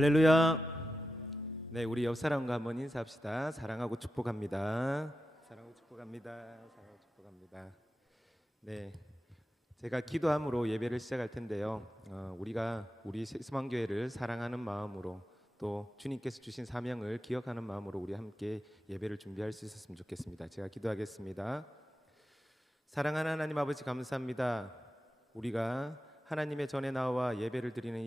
할렐루야. 네, 우리 옆 사람과 한번 인사합시다. 사랑하고 축복합니다. 사랑하고 축복합니다. 사랑하고 축복합니다. 네, 제가 기도함으로 예배를 시작할 텐데요. 우리가 우리 세수만교회를 사랑하는 마음으로 또 주님께서 주신 사명을 기억하는 마음으로 우리 함께 예배를 준비할 수 있었으면 좋겠습니다. 제가 기도하겠습니다. 사랑하는 하나님 아버지, 감사합니다. 우리가 하나님의 전에 나와 예배를 드리는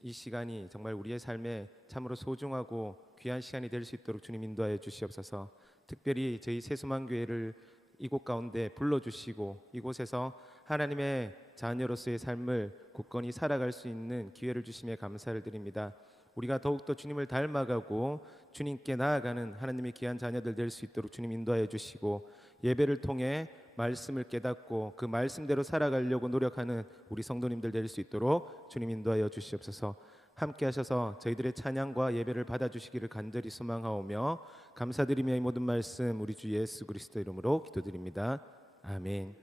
이 시간이 정말 우리의 삶에 참으로 소중하고 귀한 시간이 될 수 있도록 주님 인도하여 주시옵소서. 특별히 저희 세수만교회를 이곳 가운데 불러주시고 이곳에서 하나님의 자녀로서의 삶을 굳건히 살아갈 수 있는 기회를 주심에 감사를 드립니다. 우리가 더욱더 주님을 닮아가고 주님께 나아가는 하나님의 귀한 자녀들 될 수 있도록 주님 인도하여 주시고, 예배를 통해 말씀을 깨닫고 그 말씀대로 살아가려고 노력하는 우리 성도님들 될 수 있도록 주님 인도하여 주시옵소서. 함께 하셔서 저희들의 찬양과 예배를 받아주시기를 간절히 소망하오며 감사드리며 이 모든 말씀 우리 주 예수 그리스도 이름으로 기도드립니다. 아멘.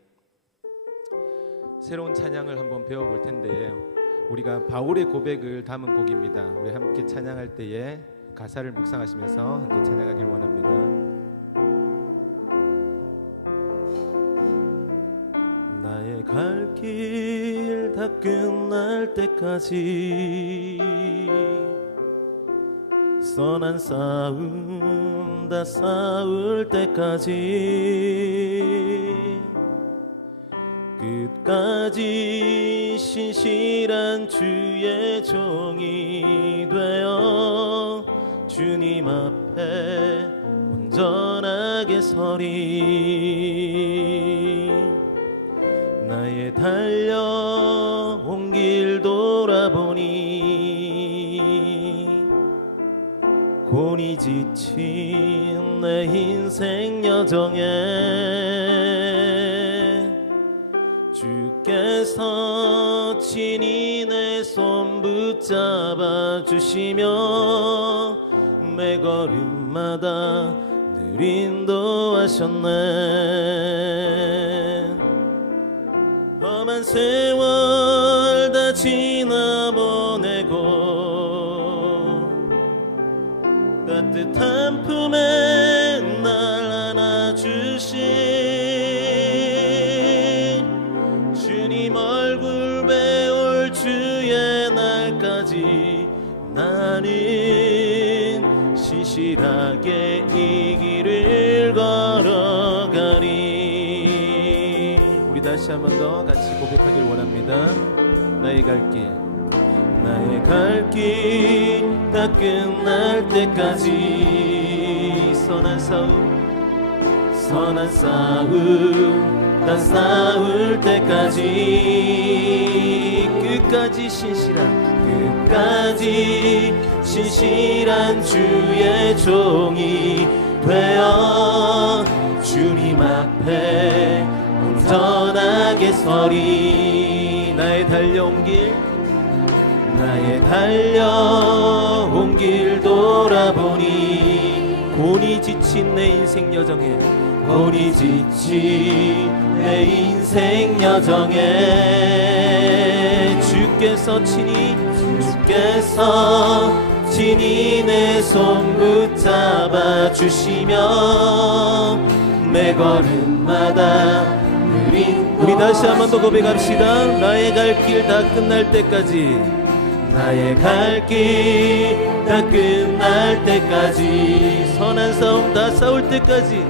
새로운 찬양을 한번 배워볼 텐데, 우리가 바울의 고백을 담은 곡입니다. 우리 함께 찬양할 때에 가사를 묵상하시면서 함께 찬양하길 원합니다. 나의 갈 길 다 끝날 때까지 선한 싸움 다 싸울 때까지 끝까지 신실한 주의 종이 되어 주님 앞에 온전하게 서리. 나의 달려온 길 돌아보니 곤히 지친 내 인생 여정에 주께서 친히 내 손 붙잡아 주시며 매 걸음마다 늘 인도하셨네. 험한 세월 다 지나보내고 따뜻한 품에 날 안아주신 주님 얼굴 배울 주의 날까지 나는 신실하게 이 길을 걸어가리. 다시 한 번 더 같이 고백하길 원합니다. 나의 갈 길, 나의 갈 길 다 끝날 때까지 선한 싸움 다 싸울 때까지 끝까지 신실한 주의 종이 되어 주님 앞에 온전하게 서리. 나의 달려온 길 돌아보니 곤히 지친 내 인생 여정에 주께서 친히 내 손 붙잡아 주시며 매 걸음마다 우리 다시 한 번 더 고백합시다. 나의 갈 길 다 끝날 때까지, 나의 갈 길 다 끝날 때까지 선한 싸움 다 싸울 때까지,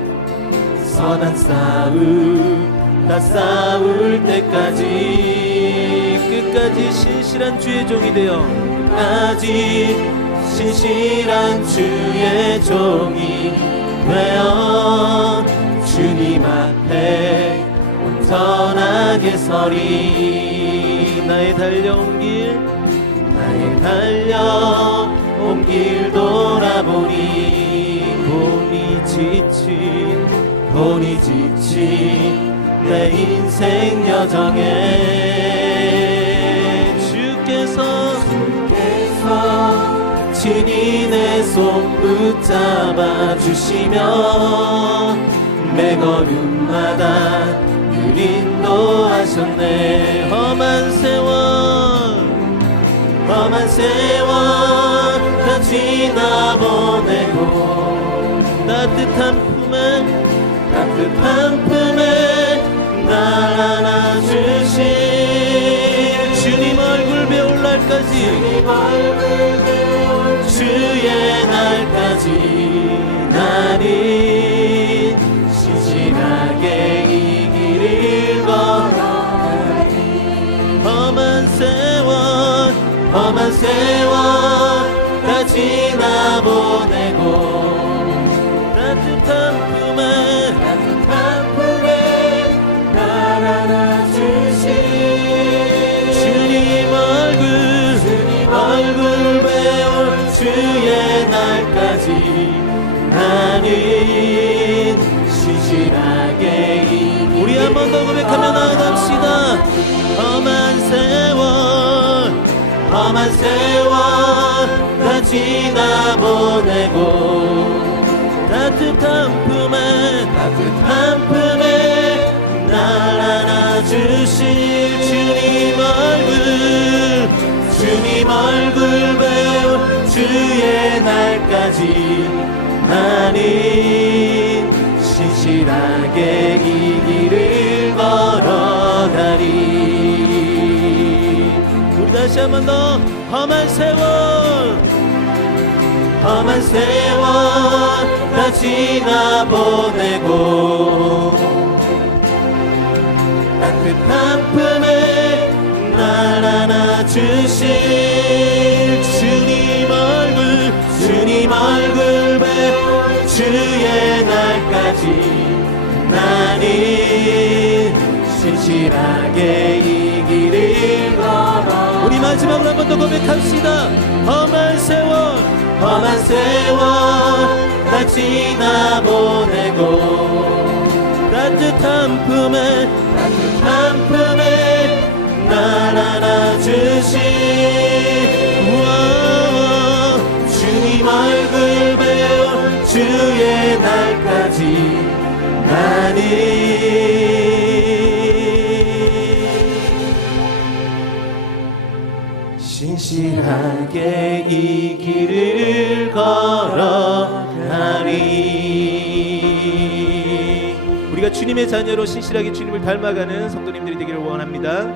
선한 싸움 다 싸울 때까지 끝까지 신실한 주의 종이 되어 끝까지 신실한 주의 종이 되어 주님 앞에 온전하게 서리. 나의 달려온 길 돌아보니 곤히 지친 내 인생 여정에 주께서 친히 내 손 붙잡아 주시며 매 걸음마다 늘 인도하셨네. 험한 세월 지나보내고 따뜻한 품에 날 안아주신 주님 얼굴 배울 날까지 주의 날까지 나는 신실하게 이 길을 걸어가리. 험한 세월 다 지나보내고 따뜻한 품에 날 안아주신 주님 얼굴 배울 주의 날까지 나는 신실하게 우리 한 번 더 고백하며 나아갑시다. 험한 세월 다 지나보내고 따뜻한 품에 날 안아주실 주님 얼굴 배울 주의 날까지 나는 신실하게 이 길을 걸어가리. 우리 다시 한 번 더 험한 세월 다 지나보내고 따뜻한 품에 날 안아주실 주님 얼굴 배울 주의 날까지 나는 신실하게 이 길을 걸어. 우리 마지막으로 한 번 더 고백합시다. 험한 세월 다 지나보내고 따뜻한 품에 날 안아주신 주님 얼굴 배울 주의 날까지 나는 신실하게 이 길을 걸어가리. 우리가 주님의 자녀로 신실하게 주님을 닮아가는 성도님들이 되기를 원합니다.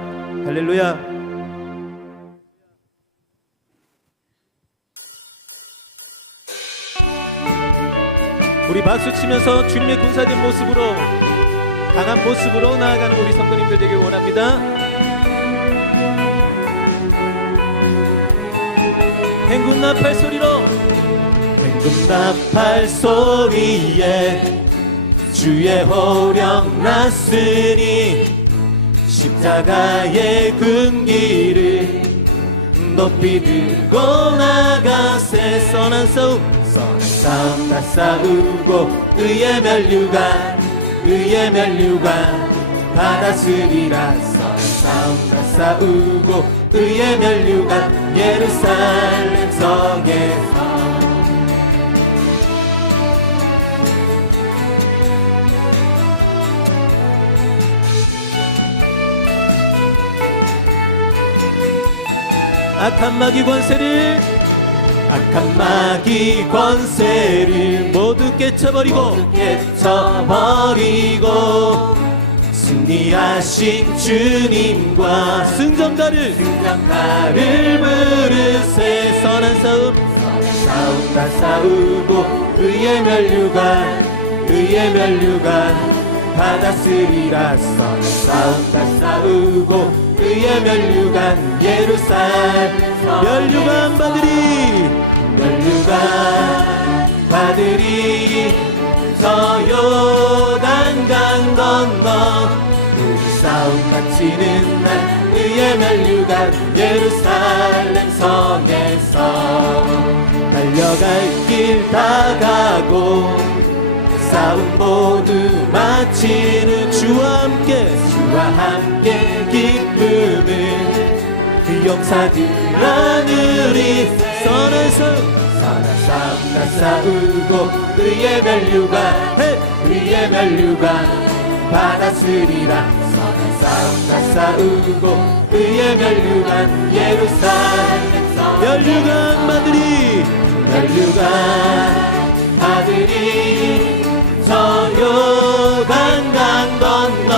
할렐루야. 우리 박수 치면서 주님의 군사된 모습으로 강한 모습으로 나아가는 우리 성도님들 되길 원합니다. 행군 나팔 소리에 주의 호령 났으니 십자가의 군기를 높이 들고 나가세. 선한 싸움 다 싸우고 의의 면류관 받았으리라. 선한 싸움 다 싸우고 의의 면류관 예루살렘 성에서. 악한 마귀 권세를 모두 깨쳐버리고 승리하신 주님과 승전가를 부르세. 선한 싸움 다 싸우고 의의 면류관 받았으리라. 선한 싸움 다 싸우고 의의 면류관 예루살렘. 면류관 받으리 저 요단강 건너 우리 싸움 마치는 날 의의 면류관 예루살렘 성에서. 달려갈 길 다 가고 싸움 모두 마치는 주와 함께 기쁨을 그 용사들 하늘이. 선한 싸움 다 싸우고 의의 면류관 받았으리라. 선한 싸움 다 싸우고 의의 면류관 예루살렘. 면류관 멸류관 아들이 저 요단강 건너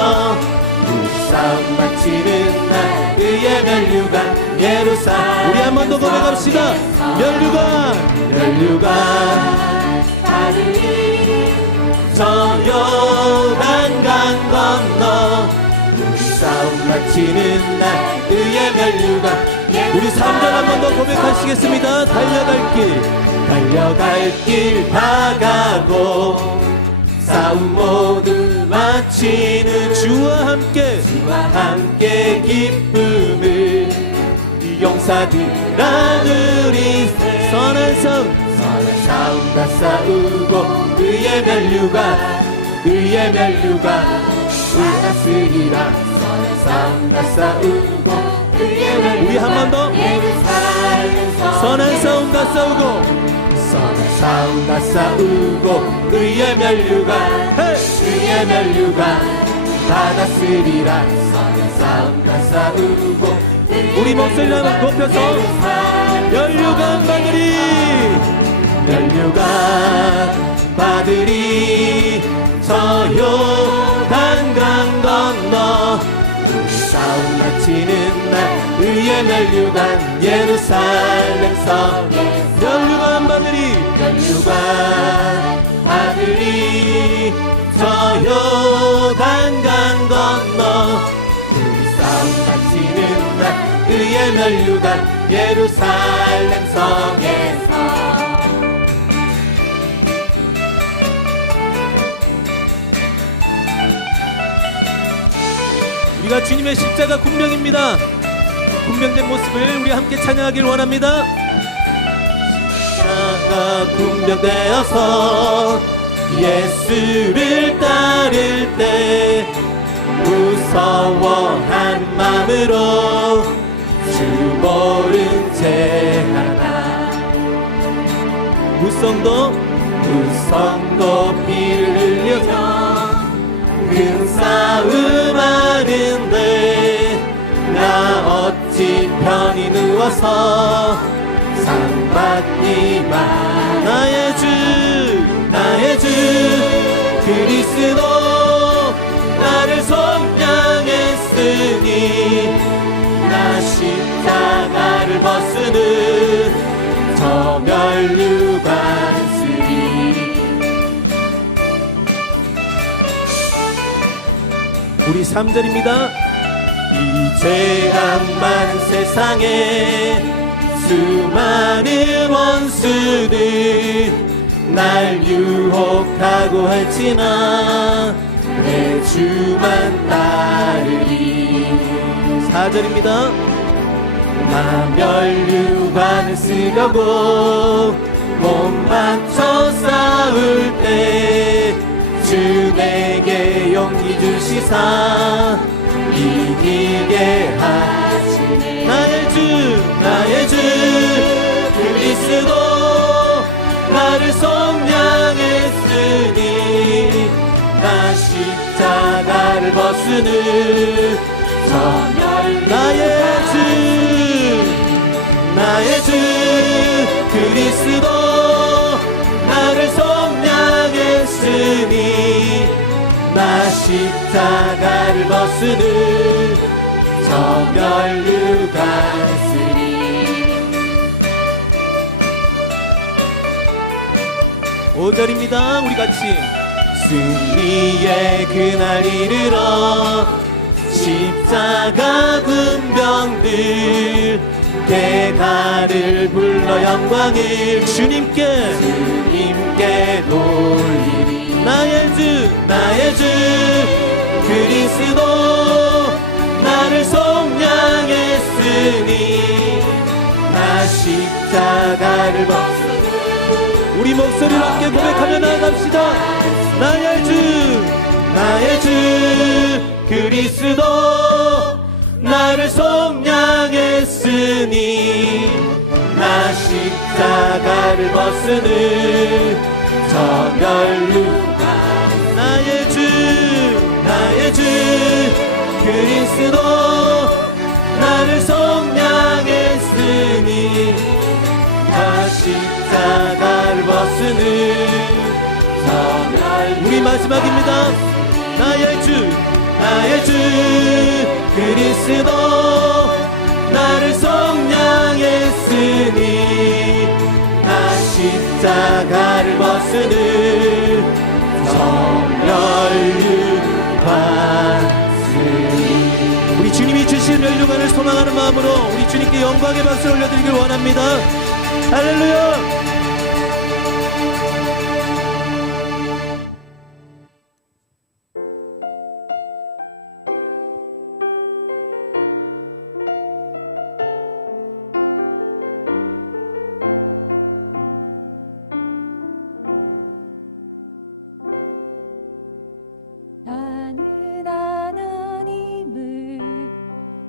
우리 싸움 마치는 날 그의 멸류관 예루살렘. 우리 한 번 더 고백합시다. 멸류관 아들이 저 요단강 건너 우리 싸움 마치는 날 그의 멸류관. 우리 3절 한 번 더 고백하시겠습니다. 달려갈 길 다 가고 싸움 모두 마치는 주와 함께 기쁨을 용사들 하늘이 선한 싸움 다 싸우고 그의 멸류관 다스리라. 선한 싸움 다 싸우고 우리 한 번 더 선한 싸움 다 싸우고 그의 멸류관 다 다스리라. 선한 싸움 다 싸우고 우리 목소리를 한번 높여서 멸류관 바들이 저 요단강 건너 우리 싸움 마치는 날 그의 멸류관 예루살렘 성에 멸류관 아들이 저 요단강 건너 우리 싸움 마치는 날 그의 멸류관 예루살렘 성에서. 우리가 주님의 십자가 군병입니다. 군병된 모습을 우리 함께 찬양하길 원합니다. 십자가 군병되어서 예수를 따를 때 무서워한 마음으로 주 모른 채 하나 무성도 피를 흘려서 큰 싸움 하는데 나 어찌 편히 누워서 상받기만. 나의 주 그리스도 나를 속량했으니 나 십자가를 벗으는 저 멸류관 쓰리. 우리 3절입니다. 이 죄악 많은 세상에 수많은 원수들 날 유혹하고 할지나 내 주만 따르리. 4절입니다. 나 멸류관을 쓰려고 몸 바쳐 싸울 때 주 내게 용기 주시사 이기게 하시네. 나의 주 그리스도 나를 속량했으니 나 십자가를 벗으는 저 나의 주 그리스도 나를 속량했으니 나 십자가를 벗으는 저 멸류관 쓰리. 5절입니다. 우리 같이 승리의 그날 이르러 십자가 군병들 대가를 불러 영광을 주님께 돌리리. 나의 주 그리스도 나를 속량했으니 나 십자가를 벗으니. 우리 목소리를 함께 고백하며 나아갑시다. 나의 주 그리스도 나를 속량했으니 나 십자가를 벗으는 저 멸류관. 나의 주 그리스도 나를 속량했으니 나 십자가 벗으는 우리 마지막입니다. 나의 주 그리스도 나를 속량했으니 나 십자가를 벗으는 정멸유관으니 우리 주님이 주신 멸류관을 소망하는 마음으로 우리 주님께 영광의 박수를 올려드리길 원합니다. 할렐루야. 나는 하나님을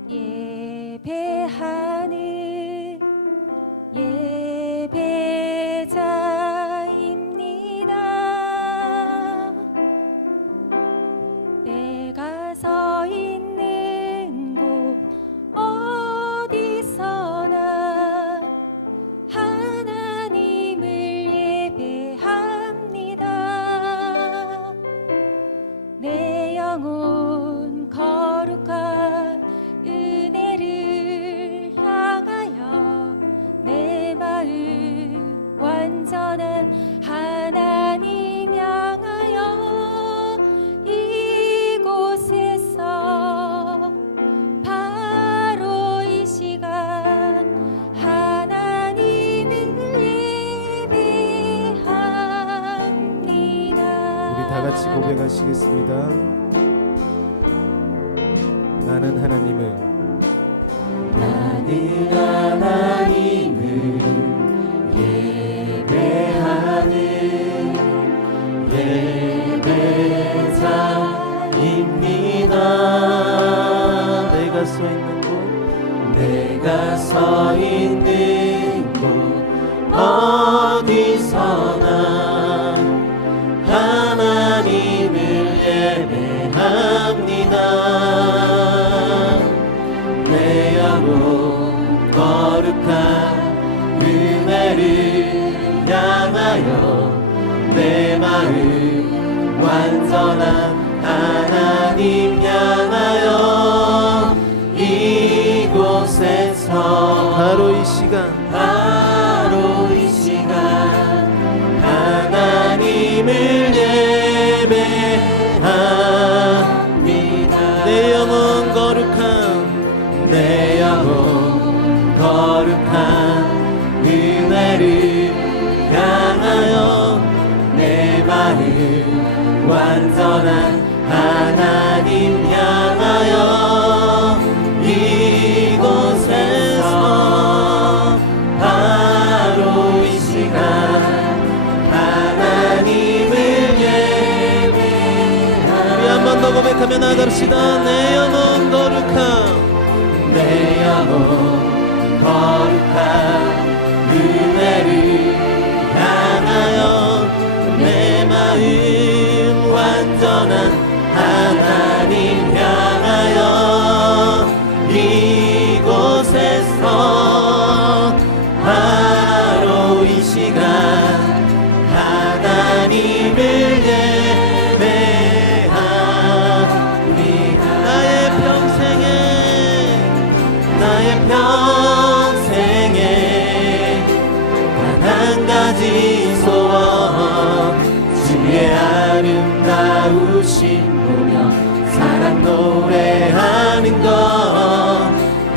예배하는 예배자입니다. 내가 서 있는 곳 어디서나 하나님을 예배합니다. 내 영혼 거룩한 은혜를 향하여 내 마음 완전한 하나님 향하여 이곳에서 바로 이 시간 하나님을 예배합니다. 우리 다 같이 고백하시겠습니다. 나는 하나님을 예배하는 예배자입니다. 내가 서 있는 곳 어디서나 하나님을 예배합니다. 내 영혼 거룩한 은혜를 향하여 내 마음 완전한 하나님 향하여 이곳에서 바로 이 시간 하나님을 예배합니다. 내 영혼 거룩한 은혜를 향하여 내 마음 완전한 하나님 향하여 이곳에서 바로 이 시간 하나님을 예배하는 우리 한 번 더 고백하며 나갑시다. 내 영혼 거룩한 은혜를 향하여 내 마음 완전한 하나님 향하여 이곳에서 바로 이 시간 하나님을 예배합니다. 나의 평생에 단 한 가지 소원 주의 아름다우신 보며 사랑 노래하는 것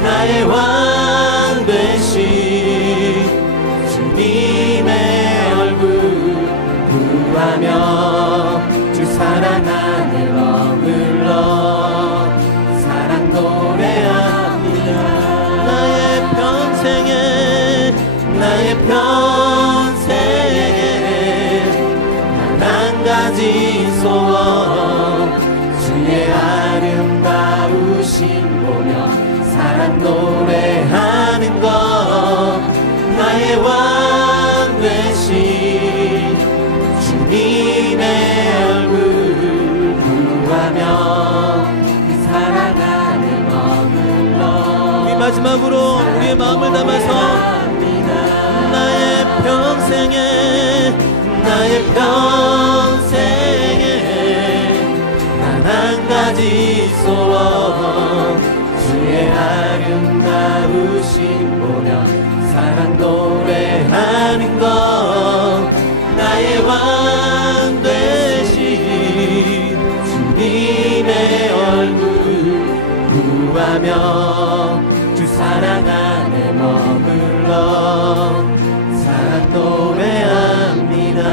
나의 왕 되신 주님의 얼굴 구하며 주 사랑 안에 머물러 사랑 노래합니다. 나의 평생에 단 한 가지 소원 주의 아름다우신 보며 사랑 노래하는 것 나의 왕 되신 주님의 얼굴 구하며 그 사랑 안에 머물러 우리 마지막으로 우리의 마음을 담아서 나의 평생에 단 한 가지 소원 주의 아름다우신 보며 사랑 노래하는 것 나의 왕 되신 주님의 얼굴 구하며 주 사랑 안에 머물러 사랑 노래합니다.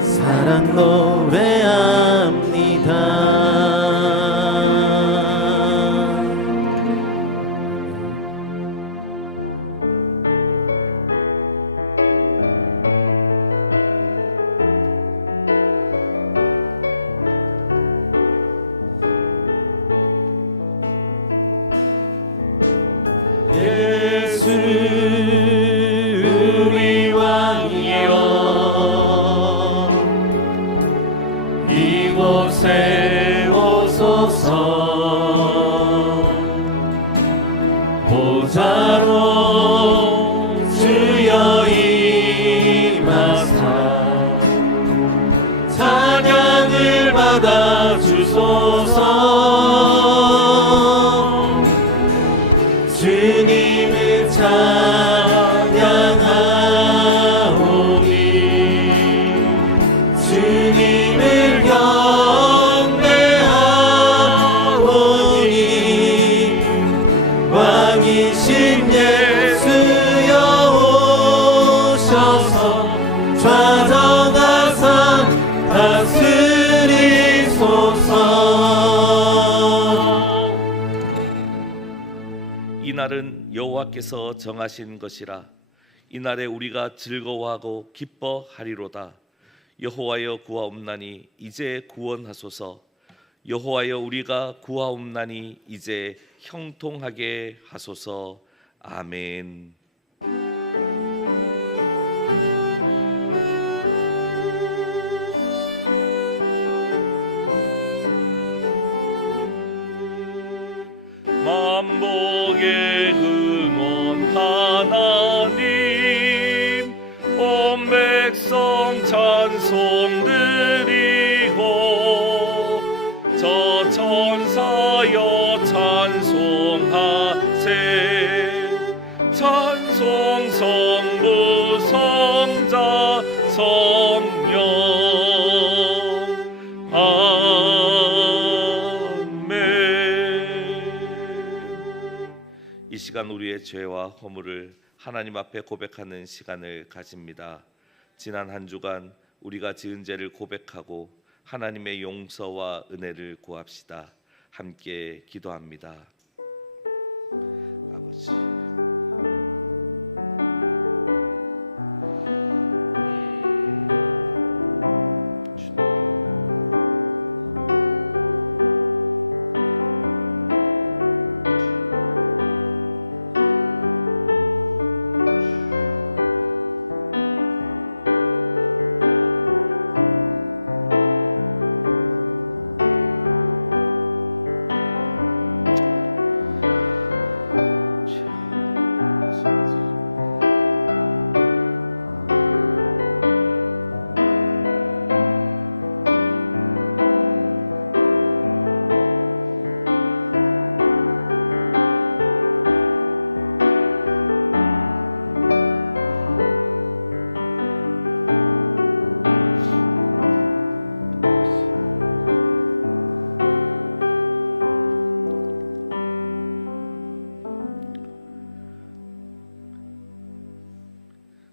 사랑 노래합니다. 예수 우리 왕이여 이곳에 오소서 보좌로 주여 임하사 찬양을 받아 주소서 주님을 찬양하오니 주님을 경배하오니 왕이신 예수여 오셔서 좌정하사 다스리소서. 이날은 여호와께서 정하신 것이라 이날에 우리가 즐거워하고 기뻐하리로다. 여호와여 구하옵나니 이제 구원하소서. 여호와여 우리가 구하옵나니 이제 형통하게 하소서. 아멘. 만복의 근원 하나님 온 백성 찬송 드리고 저 천사여 찬송하세 찬송 성부 성자 성령 이 시간 우리의 죄와 허물을 하나님 앞에 고백하는 시간을 가집니다. 지난 한 주간 우리가 지은 죄를 고백하고 하나님의 용서와 은혜를 구합시다. 함께 기도합니다. 아버지,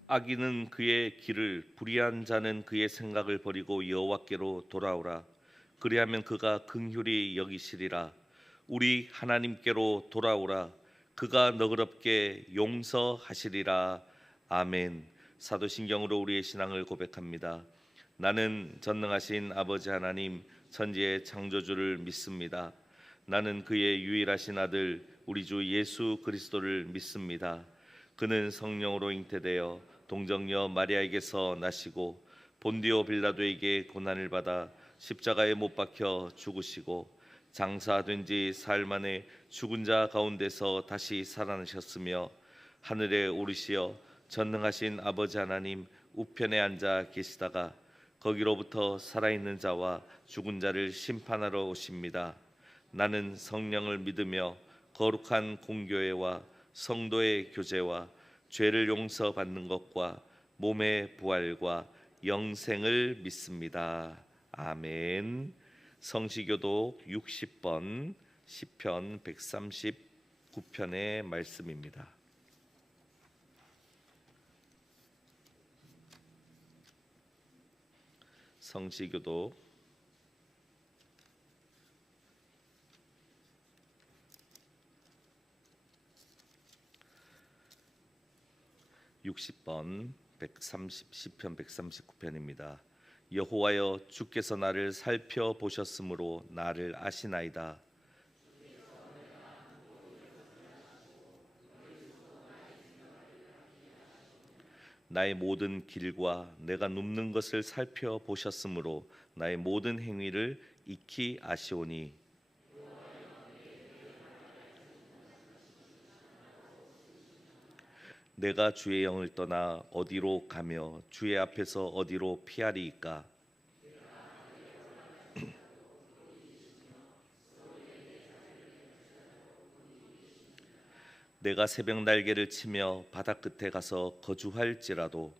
악인은 그의 길을 불의한 자는 그의 생각을 버리고 여호와께로 돌아오라. 그리하면 그가 긍휼히 여기시리라. 우리 하나님께로 돌아오라. 그가 너그럽게 용서하시리라. 아멘. 사도신경으로 우리의 신앙을 고백합니다. 나는 전능하신 아버지 하나님 천지의 창조주를 믿습니다. 나는 그의 유일하신 아들 우리 주 예수 그리스도를 믿습니다. 그는 성령으로 잉태되어 동정녀 마리아에게서 나시고 본디오 빌라도에게 고난을 받아 십자가에 못 박혀 죽으시고 장사된 지 사흘 만에 죽은 자 가운데서 다시 살아나셨으며 하늘에 오르시어 전능하신 아버지 하나님 우편에 앉아 계시다가 거기로부터 살아있는 자와 죽은 자를 심판하러 오십니다. 나는 성령을 믿으며 거룩한 공교회와 성도의 교제와 죄를 용서받는 것과 몸의 부활과 영생을 믿습니다. 아멘. 성시교독 60번 시편 139편의 말씀입니다. 성시교독 60번 시편 139편입니다. 여호와여 주께서 나를 살펴보셨으므로 나를 아시나이다. 나의 모든 길과 내가 눕는 것을 살펴보셨으므로 나의 모든 행위를 익히 아시오니 내가 주의 영을 떠나 어디로 가며 주의 앞에서 어디로 피하리이까? 내가 새벽 날개를 치며 바다 끝에 가서 거주할지라도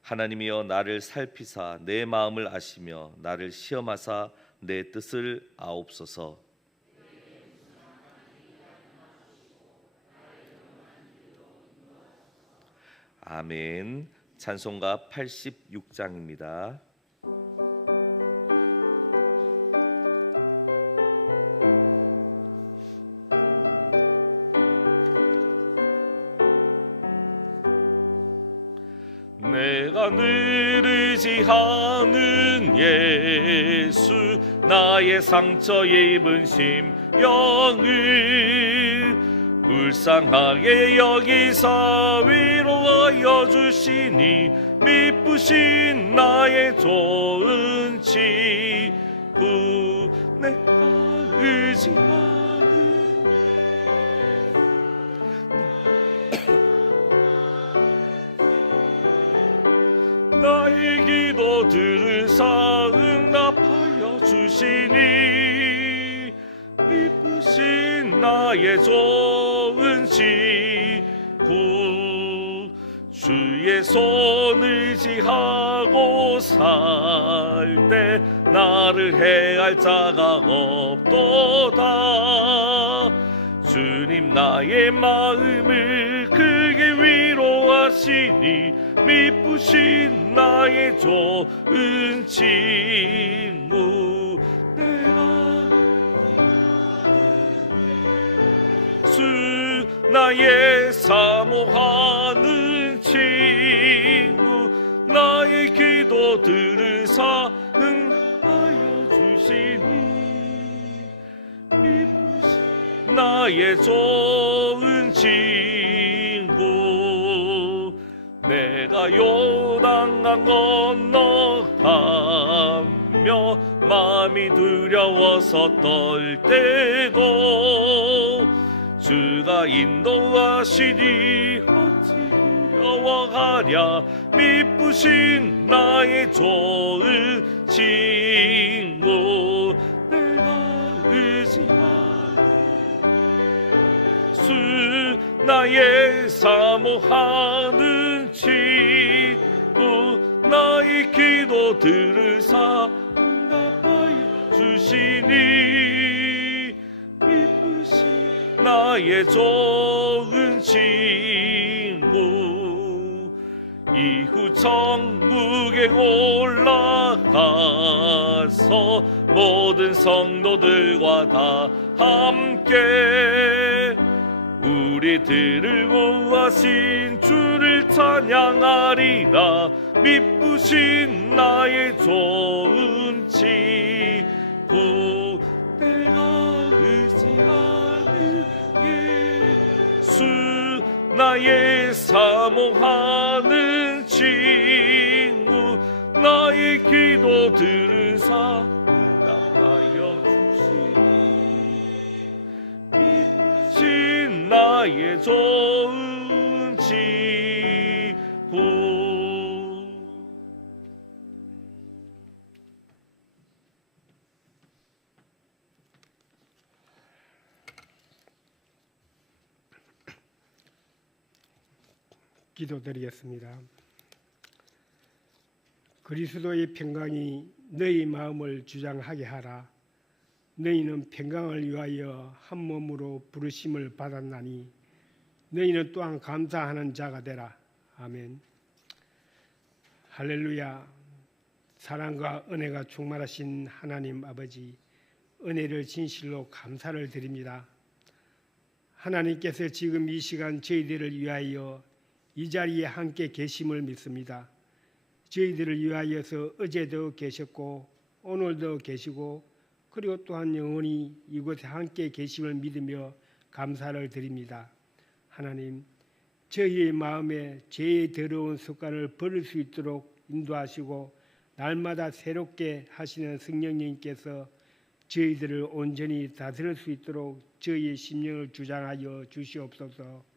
하나님이여 나를 살피사 내 마음을 아시며 나를 시험하사 내 뜻을 아옵소서. 아멘. 찬송가 86장입니다. 내가 늘 의지하는 예수 나의 상처에 입은 심령을 불쌍하게 여기사 위로하여 주시니 미쁘신 나의 좋은 친구 내가 의지하는 나의 기도 들으사 응답하여 주시니 이쁘신 나의 좋은 친구 주의 손을 의지하고 살 때 나를 해할 자가 없도다. 주님 나의 마음을 크게 위로하시니 미쁘신 나의 좋은 친구 내가 주 나의 사모하는 친구 나의 기도 들으사 응하여 주시니 미쁘신 나의 좋은 친구 내가 요단강 건너가며 마음이 두려워서 떨 때도 주가 인도하시니 어찌 두려워하랴 미쁘신 나의 좋은 친구 내가 의지하는 주 나의 사모하는 친구 나의 기도 들으사 응답하여 주시니 미쁘신 나의 좋은 친구 이후 천국에 올라가서 모든 성도들과 다 함께 우리들을 구하신 주를 찬양하리라 미쁘신 나의 좋은 친구 내가 의지하는 예수 나의 사모하는 친구 나의 기도 들으사 응답하여 주시니 나의 좋은 친구. 기도드리겠습니다. 그리스도의 평강이 너희 마음을 주장하게 하라. 너희는 평강을 위하여 한 몸으로 부르심을 받았나니 너희는 또한 감사하는 자가 되라. 아멘. 할렐루야. 사랑과 은혜가 충만하신 하나님 아버지, 은혜를 진실로 감사를 드립니다. 하나님께서 지금 이 시간 저희들을 위하여 이 자리에 함께 계심을 믿습니다. 저희들을 위하여서 어제도 계셨고 오늘도 계시고 그리고 또한 영원히 이곳에 함께 계심을 믿으며 감사를 드립니다. 하나님, 저희의 마음에 죄의 더러운 습관을 버릴 수 있도록 인도하시고 날마다 새롭게 하시는 성령님께서 저희들을 온전히 다스릴 수 있도록 저희의 심령을 주장하여 주시옵소서.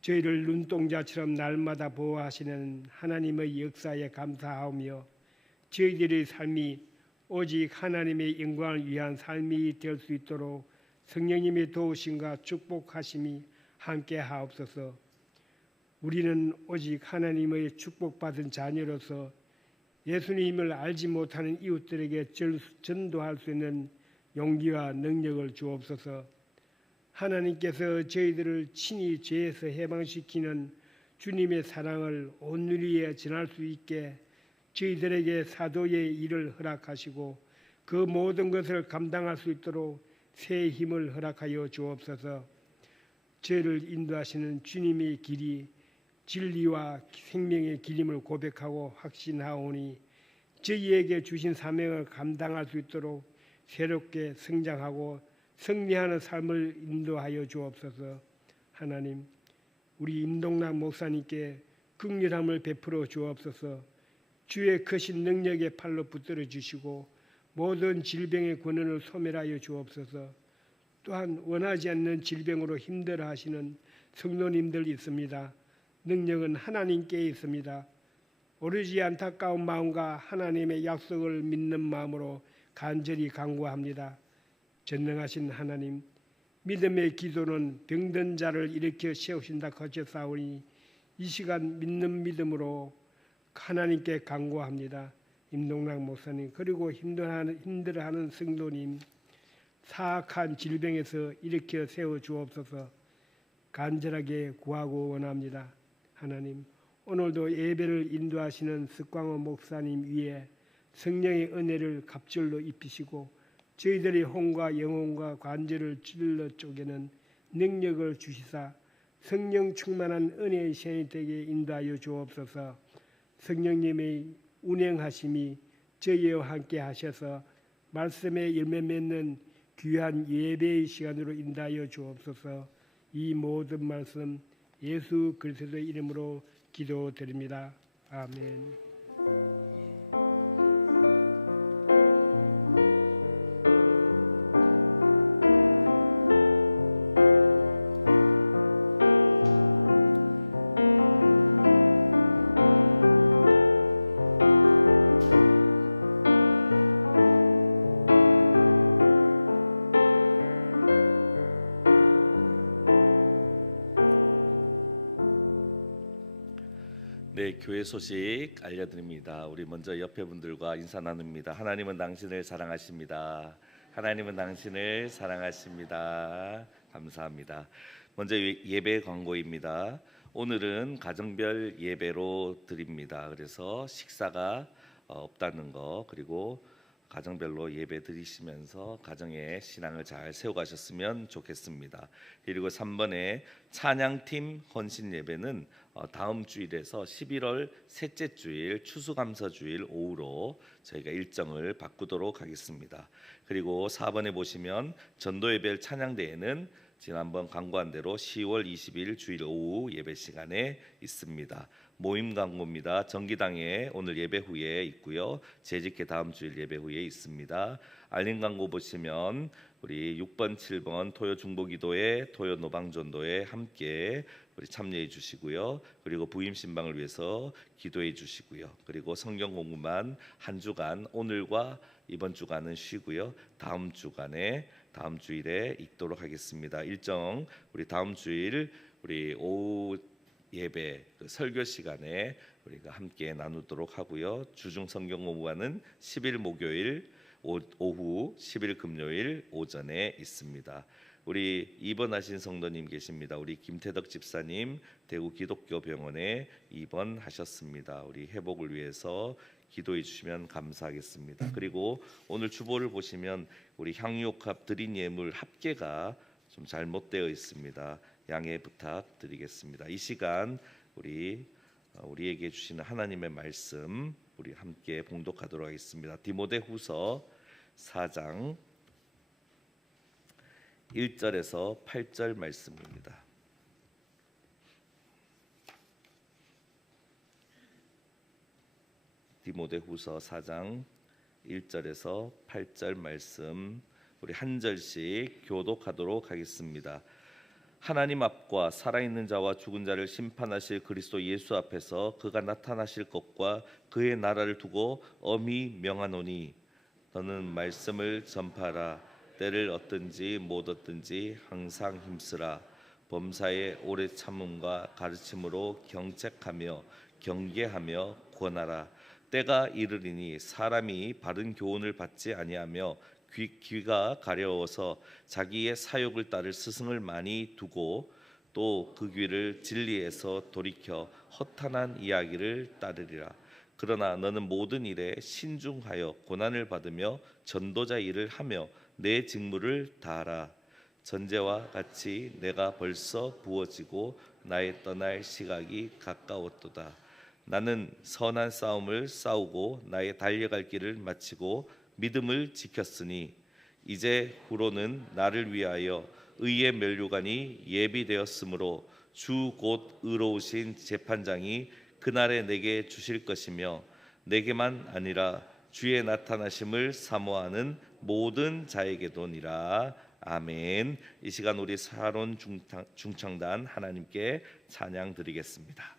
저희를 눈동자처럼 날마다 보호하시는 하나님의 역사에 감사하며 저희들의 삶이 오직 하나님의 영광을 위한 삶이 될 수 있도록 성령님의 도우심과 축복하심이 함께 하옵소서. 우리는 오직 하나님의 축복받은 자녀로서 예수님을 알지 못하는 이웃들에게 전도할 수 있는 용기와 능력을 주옵소서. 하나님께서 저희들을 친히 죄에서 해방시키는 주님의 사랑을 온 누리에 전할 수 있게 저희들에게 사도의 일을 허락하시고 그 모든 것을 감당할 수 있도록 새 힘을 허락하여 주옵소서. 저희를 인도하시는 주님의 길이 진리와 생명의 길임을 고백하고 확신하오니 저희에게 주신 사명을 감당할 수 있도록 새롭게 성장하고 승리하는 삶을 인도하여 주옵소서. 하나님, 우리 임동락 목사님께 긍휼함을 베풀어 주옵소서. 주의 크신 능력의 팔로 붙들어 주시고 모든 질병의 권한을 소멸하여 주옵소서. 또한 원하지 않는 질병으로 힘들어하시는 성도님들 있습니다. 능력은 하나님께 있습니다. 오르지 안타까운 마음과 하나님의 약속을 믿는 마음으로 간절히 간구합니다. 전능하신 하나님, 믿음의 기도는 병든 자를 일으켜 세우신다 하셨사오니 이 시간 믿는 믿음으로 하나님께 간구합니다. 임동락 목사님 그리고 힘들어하는 성도님 사악한 질병에서 일으켜 세워 주옵소서. 간절하게 구하고 원합니다. 하나님, 오늘도 예배를 인도하시는 석광호 목사님 위에 성령의 은혜를 갑절로 입히시고 저희들의 혼과 영혼과 관절을 찔러 쪼개는 능력을 주시사 성령 충만한 은혜의 시간이 되게 인도하여 주옵소서. 성령님의 운행하심이 저희와 함께 하셔서 말씀에 열매 맺는 귀한 예배의 시간으로 인도하여 주옵소서. 이 모든 말씀 예수 그리스도의 이름으로 기도드립니다. 아멘. 네, 교회 소식 알려드립니다. 우리 먼저 옆에 분들과 인사 나눕니다. 하나님은 당신을 사랑하십니다. 하나님은 당신을 사랑하십니다. 감사합니다. 먼저 예배 광고입니다. 오늘은 가정별 예배로 드립니다. 그래서 식사가 없다는 거, 그리고 가정별로 예배 드리시면서 가정의 신앙을 잘 세워가셨으면 좋겠습니다. 그리고 3번에 찬양팀 헌신 예배는 다음 주일에서 11월 셋째 주일 추수감사주일 오후로 저희가 일정을 바꾸도록 하겠습니다. 그리고 4번에 보시면 전도예배 찬양대회는 지난번 광고한 대로 10월 20일 주일 오후 예배 시간에 있습니다. 모임 광고입니다. 정기당에 오늘 예배 후에 있고요. 재직회 다음 주일 예배 후에 있습니다. 알림 광고 보시면 우리 6번, 7번 토요 중보기도회, 토요 노방전도에 함께 우리 참여해 주시고요. 그리고 부임 신방을 위해서 기도해 주시고요. 그리고 성경 공부만 한 주간 오늘과 이번 주간은 쉬고요. 다음 주일에 읽도록 하겠습니다. 일정 우리 다음 주일 우리 오후 예배 설교 시간에 우리가 함께 나누도록 하고요. 주중 성경 공부는 10일 목요일 오후, 10일 금요일 오전에 있습니다. 우리 입원하신 성도님 계십니다. 우리 김태덕 집사님 대구 기독교병원에 입원하셨습니다. 우리 회복을 위해서 기도해 주시면 감사하겠습니다. 그리고 오늘 주보를 보시면 우리 향유옥합 드린 예물 합계가 좀 잘못되어 있습니다. 양해 부탁드리겠습니다. 이 시간 우리에게 주시는 하나님의 말씀 우리 함께 봉독하도록 하겠습니다. 디모데후서 4장 1절에서 8절 말씀입니다. 디모데후서 4장 1절에서 8절 말씀 우리 한 절씩 교독하도록 하겠습니다. 하나님 앞과 살아있는 자와 죽은 자를 심판하실 그리스도 예수 앞에서 그가 나타나실 것과 그의 나라를 두고 엄히 명하노니 너는 말씀을 전파하라. 때를 얻든지 못 얻든지 항상 힘쓰라. 범사에 오래 참음과 가르침으로 경책하며 경계하며 권하라. 때가 이르리니 사람이 바른 교훈을 받지 아니하며 귀가 가려워서 자기의 사욕을 따를 스승을 많이 두고 또 그 귀를 진리에서 돌이켜 허탄한 이야기를 따르리라. 그러나 너는 모든 일에 신중하여 고난을 받으며 전도자 일을 하며 내 직무를 다하라. 전제와 같이 내가 벌써 부어지고 나의 떠날 시각이 가까웠도다. 나는 선한 싸움을 싸우고 나의 달려갈 길을 마치고 믿음을 지켰으니 이제 후로는 나를 위하여 의의 면류관이 예비되었으므로 주 곧 의로우신 재판장이 그날에 내게 주실 것이며 내게만 아니라 주의 나타나심을 사모하는 모든 자에게도니라. 아멘. 이 시간 우리 사론 중창단 하나님께 찬양 드리겠습니다.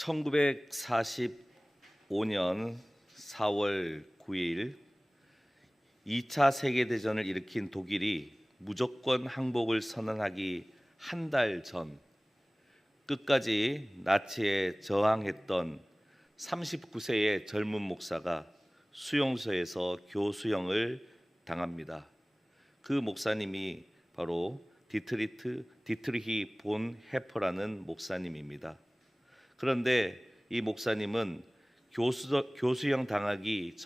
1945년 4월 9일 2차 세계대전을 일으킨 독일이 무조건 항복을 선언하기 한 달 전 끝까지 나치에 저항했던 39세의 젊은 목사가 수용소에서 교수형을 당합니다. 그 목사님이 바로 디트리히 본 해퍼라는 목사님입니다. 그런데 이 목사님은 교수형 당하기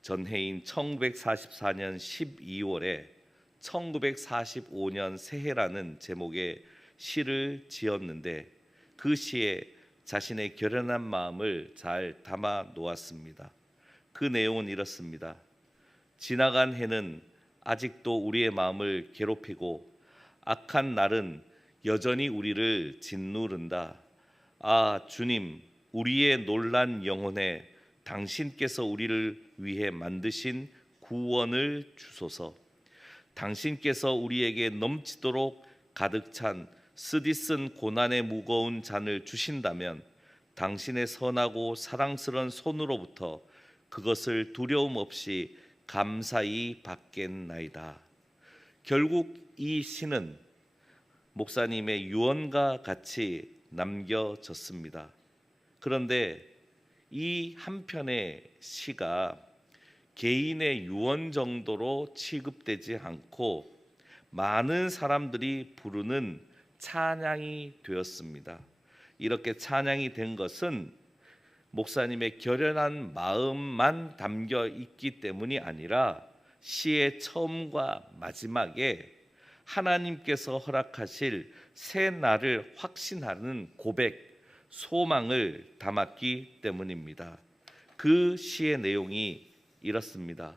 전해인 1944년 12월에 1945년 새해라는 제목의 시를 지었는데 그 시에 자신의 결연한 마음을 잘 담아 놓았습니다. 그 내용은 이렇습니다. 지나간 해는 아직도 우리의 마음을 괴롭히고 악한 날은 여전히 우리를 짓누른다. 아 주님, 우리의 놀란 영혼에 당신께서 우리를 위해 만드신 구원을 주소서. 당신께서 우리에게 넘치도록 가득 찬 쓰디쓴 고난의 무거운 잔을 주신다면 당신의 선하고 사랑스러운 손으로부터 그것을 두려움 없이 감사히 받겠나이다. 결국 이 시는 목사님의 유언과 같이 남겨졌습니다. 그런데 이 한 편의 시가 개인의 유언 정도로 취급되지 않고 많은 사람들이 부르는 찬양이 되었습니다. 이렇게 찬양이 된 것은 목사님의 결연한 마음만 담겨 있기 때문이 아니라 시의 처음과 마지막에 하나님께서 허락하실 새 날을 확신하는 고백, 소망을 담았기 때문입니다. 그 시의 내용이 이렇습니다.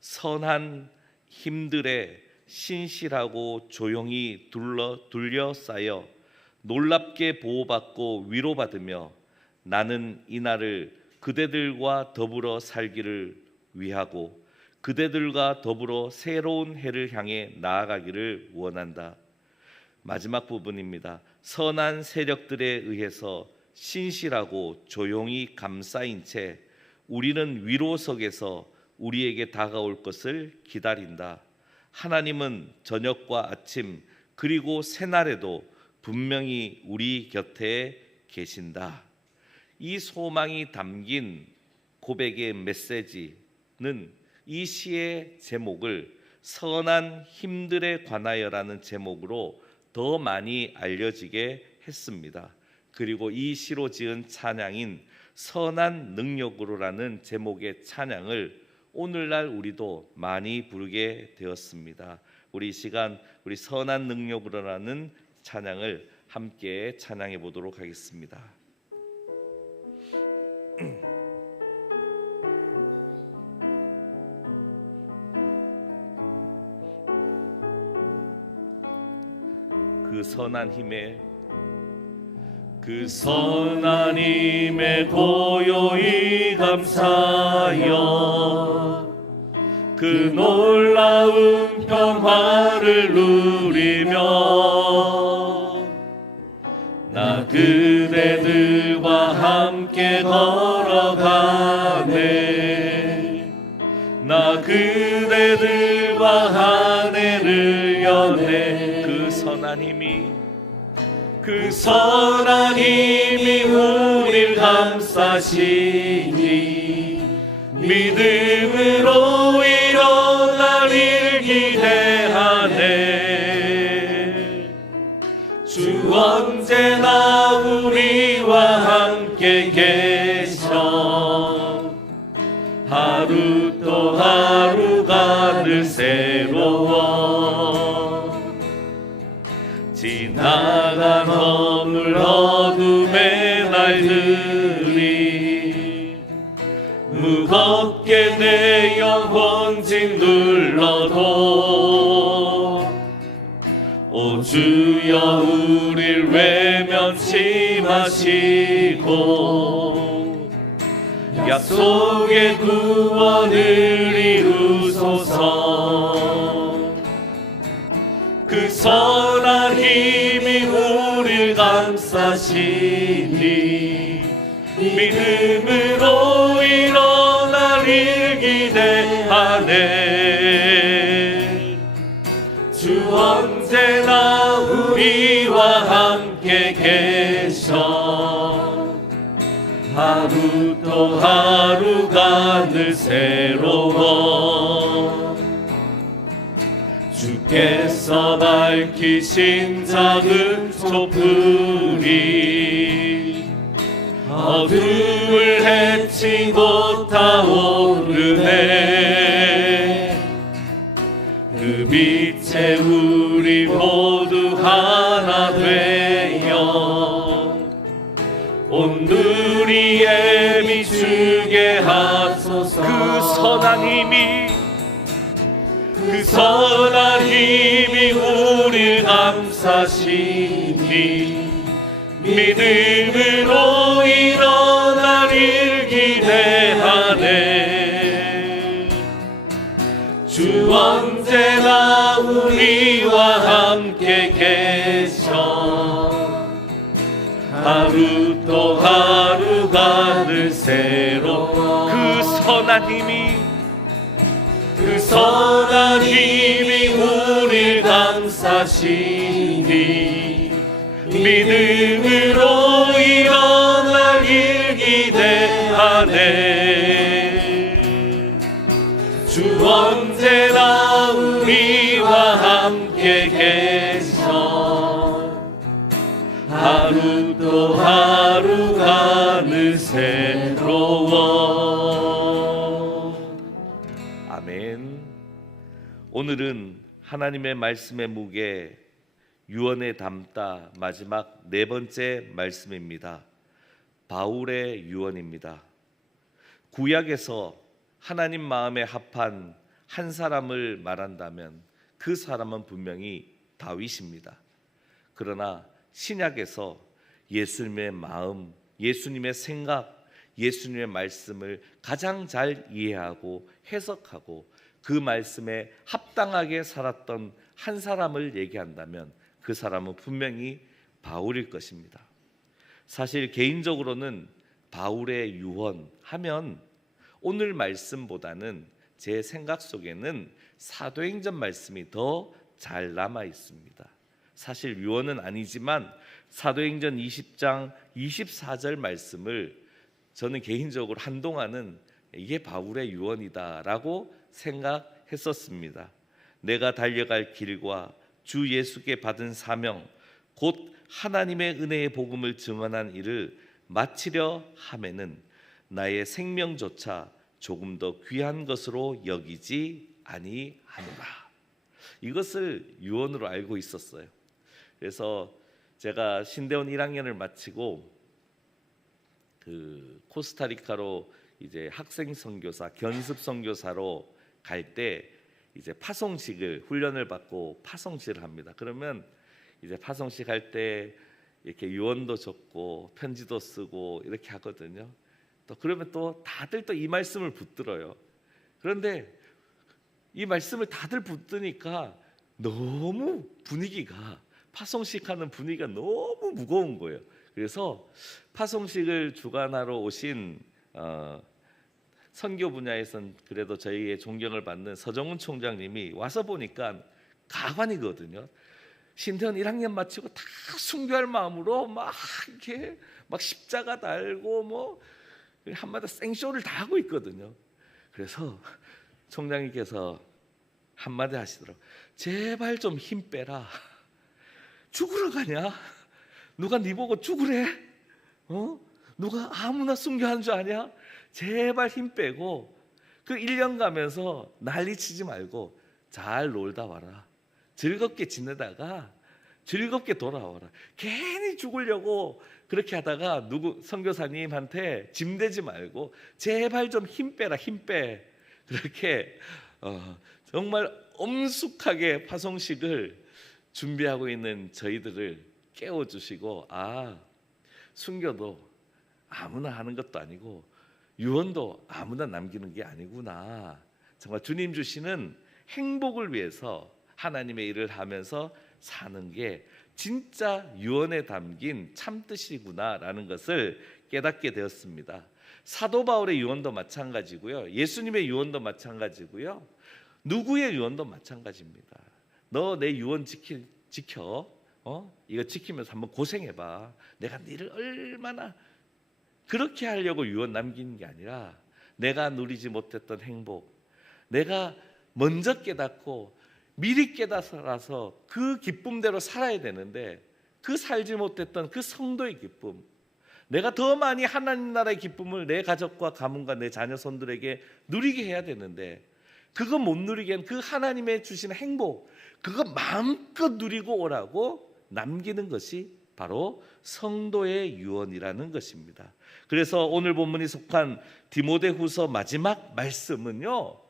선한 힘들에 신실하고 조용히 둘러싸여 놀랍게 보호받고 위로받으며 나는 이날을 그대들과 더불어 살기를 위하고 그대들과 더불어 새로운 해를 향해 나아가기를 원한다. 마지막 부분입니다. 선한 세력들에 의해서 신실하고 조용히 감싸인 채 우리는 위로석에서 우리에게 다가올 것을 기다린다. 하나님은 저녁과 아침 그리고 새날에도 분명히 우리 곁에 계신다. 이 소망이 담긴 고백의 메시지는 이 시의 제목을 선한 힘들에 관하여라는 제목으로 더 많이 알려지게 했습니다. 그리고 이 시로 지은 찬양인 선한 능력으로라는 제목의 찬양을 오늘날 우리도 많이 부르게 되었습니다. 우리 이 시간 우리 선한 능력으로라는 찬양을 함께 찬양해 보도록 하겠습니다. 그 선한 힘에 고요히 감사하여 그 놀라운 평화를 누리며 나 그대들과 함께 걸어가네. 나 그대들과 한 해를 여네. 그 선한 힘이 우릴 감싸시니 믿음으로 일어나길 기대하네. 주 언제나 우리와 함께 계셔. 하루 또 하루가 늘 새로워. 지나간 허물 어둠의 날들이 무겁게 내 영혼 짓눌러도 오 주여 우릴 외면치 마시고 약속의 구원을 이루소서. 그 선한 힘이 우릴 감싸시니 감싸시니 믿음으로 일어나길 기대하네. 주 언제나 우리와 함께 계셔. 하루 또 하루가 늘 새로워. 주께서 밝히신 작은 촛불이 어둠을 헤치고 타오르네. 그 빛에 우리 모두 하나 되어 온누리에 비추게 하소서. 그 선한 힘이 우릴 감싸시니 믿음으로 일어나길 기대하네. 주 언제나 우리와 함께 계셔. 하루 또 하루가 늘 새로. 그 선한 힘이 우릴 감싸시니 믿음으로 일어나길 기대하네. 주 언제나 우리와 함께 계셔. 하루 또 하루가 늘 새로워. 아멘. 오늘은 하나님의 말씀의 무게 유언에 담다 마지막 네 번째 말씀입니다. 바울의 유언입니다. 구약에서 하나님 마음에 합한 한 사람을 말한다면 그 사람은 분명히 다윗입니다. 그러나 신약에서 예수님의 마음, 예수님의 생각, 예수님의 말씀을 가장 잘 이해하고 해석하고 그 말씀에 합당하게 살았던 한 사람을 얘기한다면 그 사람은 분명히 바울일 것입니다. 사실 개인적으로는 바울의 유언하면 오늘 말씀보다는 제 생각 속에는 사도행전 말씀이 더 잘 남아 있습니다. 사실 유언은 아니지만 사도행전 20장 24절 말씀을 저는 개인적으로 한동안은 이게 바울의 유언이다라고 생각했었습니다. 내가 달려갈 길과 주 예수께 받은 사명 곧 하나님의 은혜의 복음을 증언한 일을 마치려 하매는 나의 생명조차 조금 더 귀한 것으로 여기지 아니하노라. 이것을 유언으로 알고 있었어요. 그래서 제가 신대원 1학년을 마치고 그 코스타리카로 이제 학생 선교사 견습 선교사로 갈 때 이제 파송식을 훈련을 받고 파송식을 합니다. 그러면 이제 파송식 할 때 이렇게 유언도 적고 편지도 쓰고 이렇게 하거든요. 또 그러면 또 다들 또 이 말씀을 붙들어요. 그런데 이 말씀을 다들 붙드니까 너무 분위기가 파송식 하는 분위기가 너무 무거운 거예요. 그래서 파송식을 주관하러 오신 선교 분야에선 그래도 저희의 존경을 받는 서정훈 총장님이 와서 보니까 가관이거든요. 신대원 1학년 마치고 다 순교할 마음으로 막 이렇게 막 십자가 달고 뭐 한마디 생쇼를 다 하고 있거든요. 그래서 총장님께서 한마디 하시더라고요. 제발 좀 힘 빼라. 죽으러 가냐? 누가 네 보고 죽으래? 누가 아무나 순교하는 줄 아냐? 제발 힘 빼고 그 1년 가면서 난리치지 말고 잘 놀다 와라. 즐겁게 지내다가 즐겁게 돌아와라. 괜히 죽으려고 그렇게 하다가 누구 선교사님한테 짐대지 말고 제발 좀 힘 빼라. 힘 빼. 그렇게 정말 엄숙하게 파송식을 준비하고 있는 저희들을 깨워주시고 순교도 아무나 하는 것도 아니고 유언도 아무나 남기는 게 아니구나. 정말 주님 주시는 행복을 위해서 하나님의 일을 하면서 사는 게 진짜 유언에 담긴 참뜻이구나라는 것을 깨닫게 되었습니다. 사도 바울의 유언도 마찬가지고요. 예수님의 유언도 마찬가지고요. 누구의 유언도 마찬가지입니다. 너 내 유언 지켜. 이거 지키면서 한번 고생해봐. 내가 너를 얼마나 그렇게 하려고 유언 남기는 게 아니라 내가 누리지 못했던 행복, 내가 먼저 깨닫고 미리 깨달아서 그 기쁨대로 살아야 되는데 그 살지 못했던 그 성도의 기쁨, 내가 더 많이 하나님 나라의 기쁨을 내 가족과 가문과 내 자녀 손들에게 누리게 해야 되는데 그거 못 누리기엔 그 하나님의 주신 행복, 그거 마음껏 누리고 오라고 남기는 것이 바로 성도의 유언이라는 것입니다. 그래서 오늘 본문이 속한 디모데후서 마지막 말씀은요,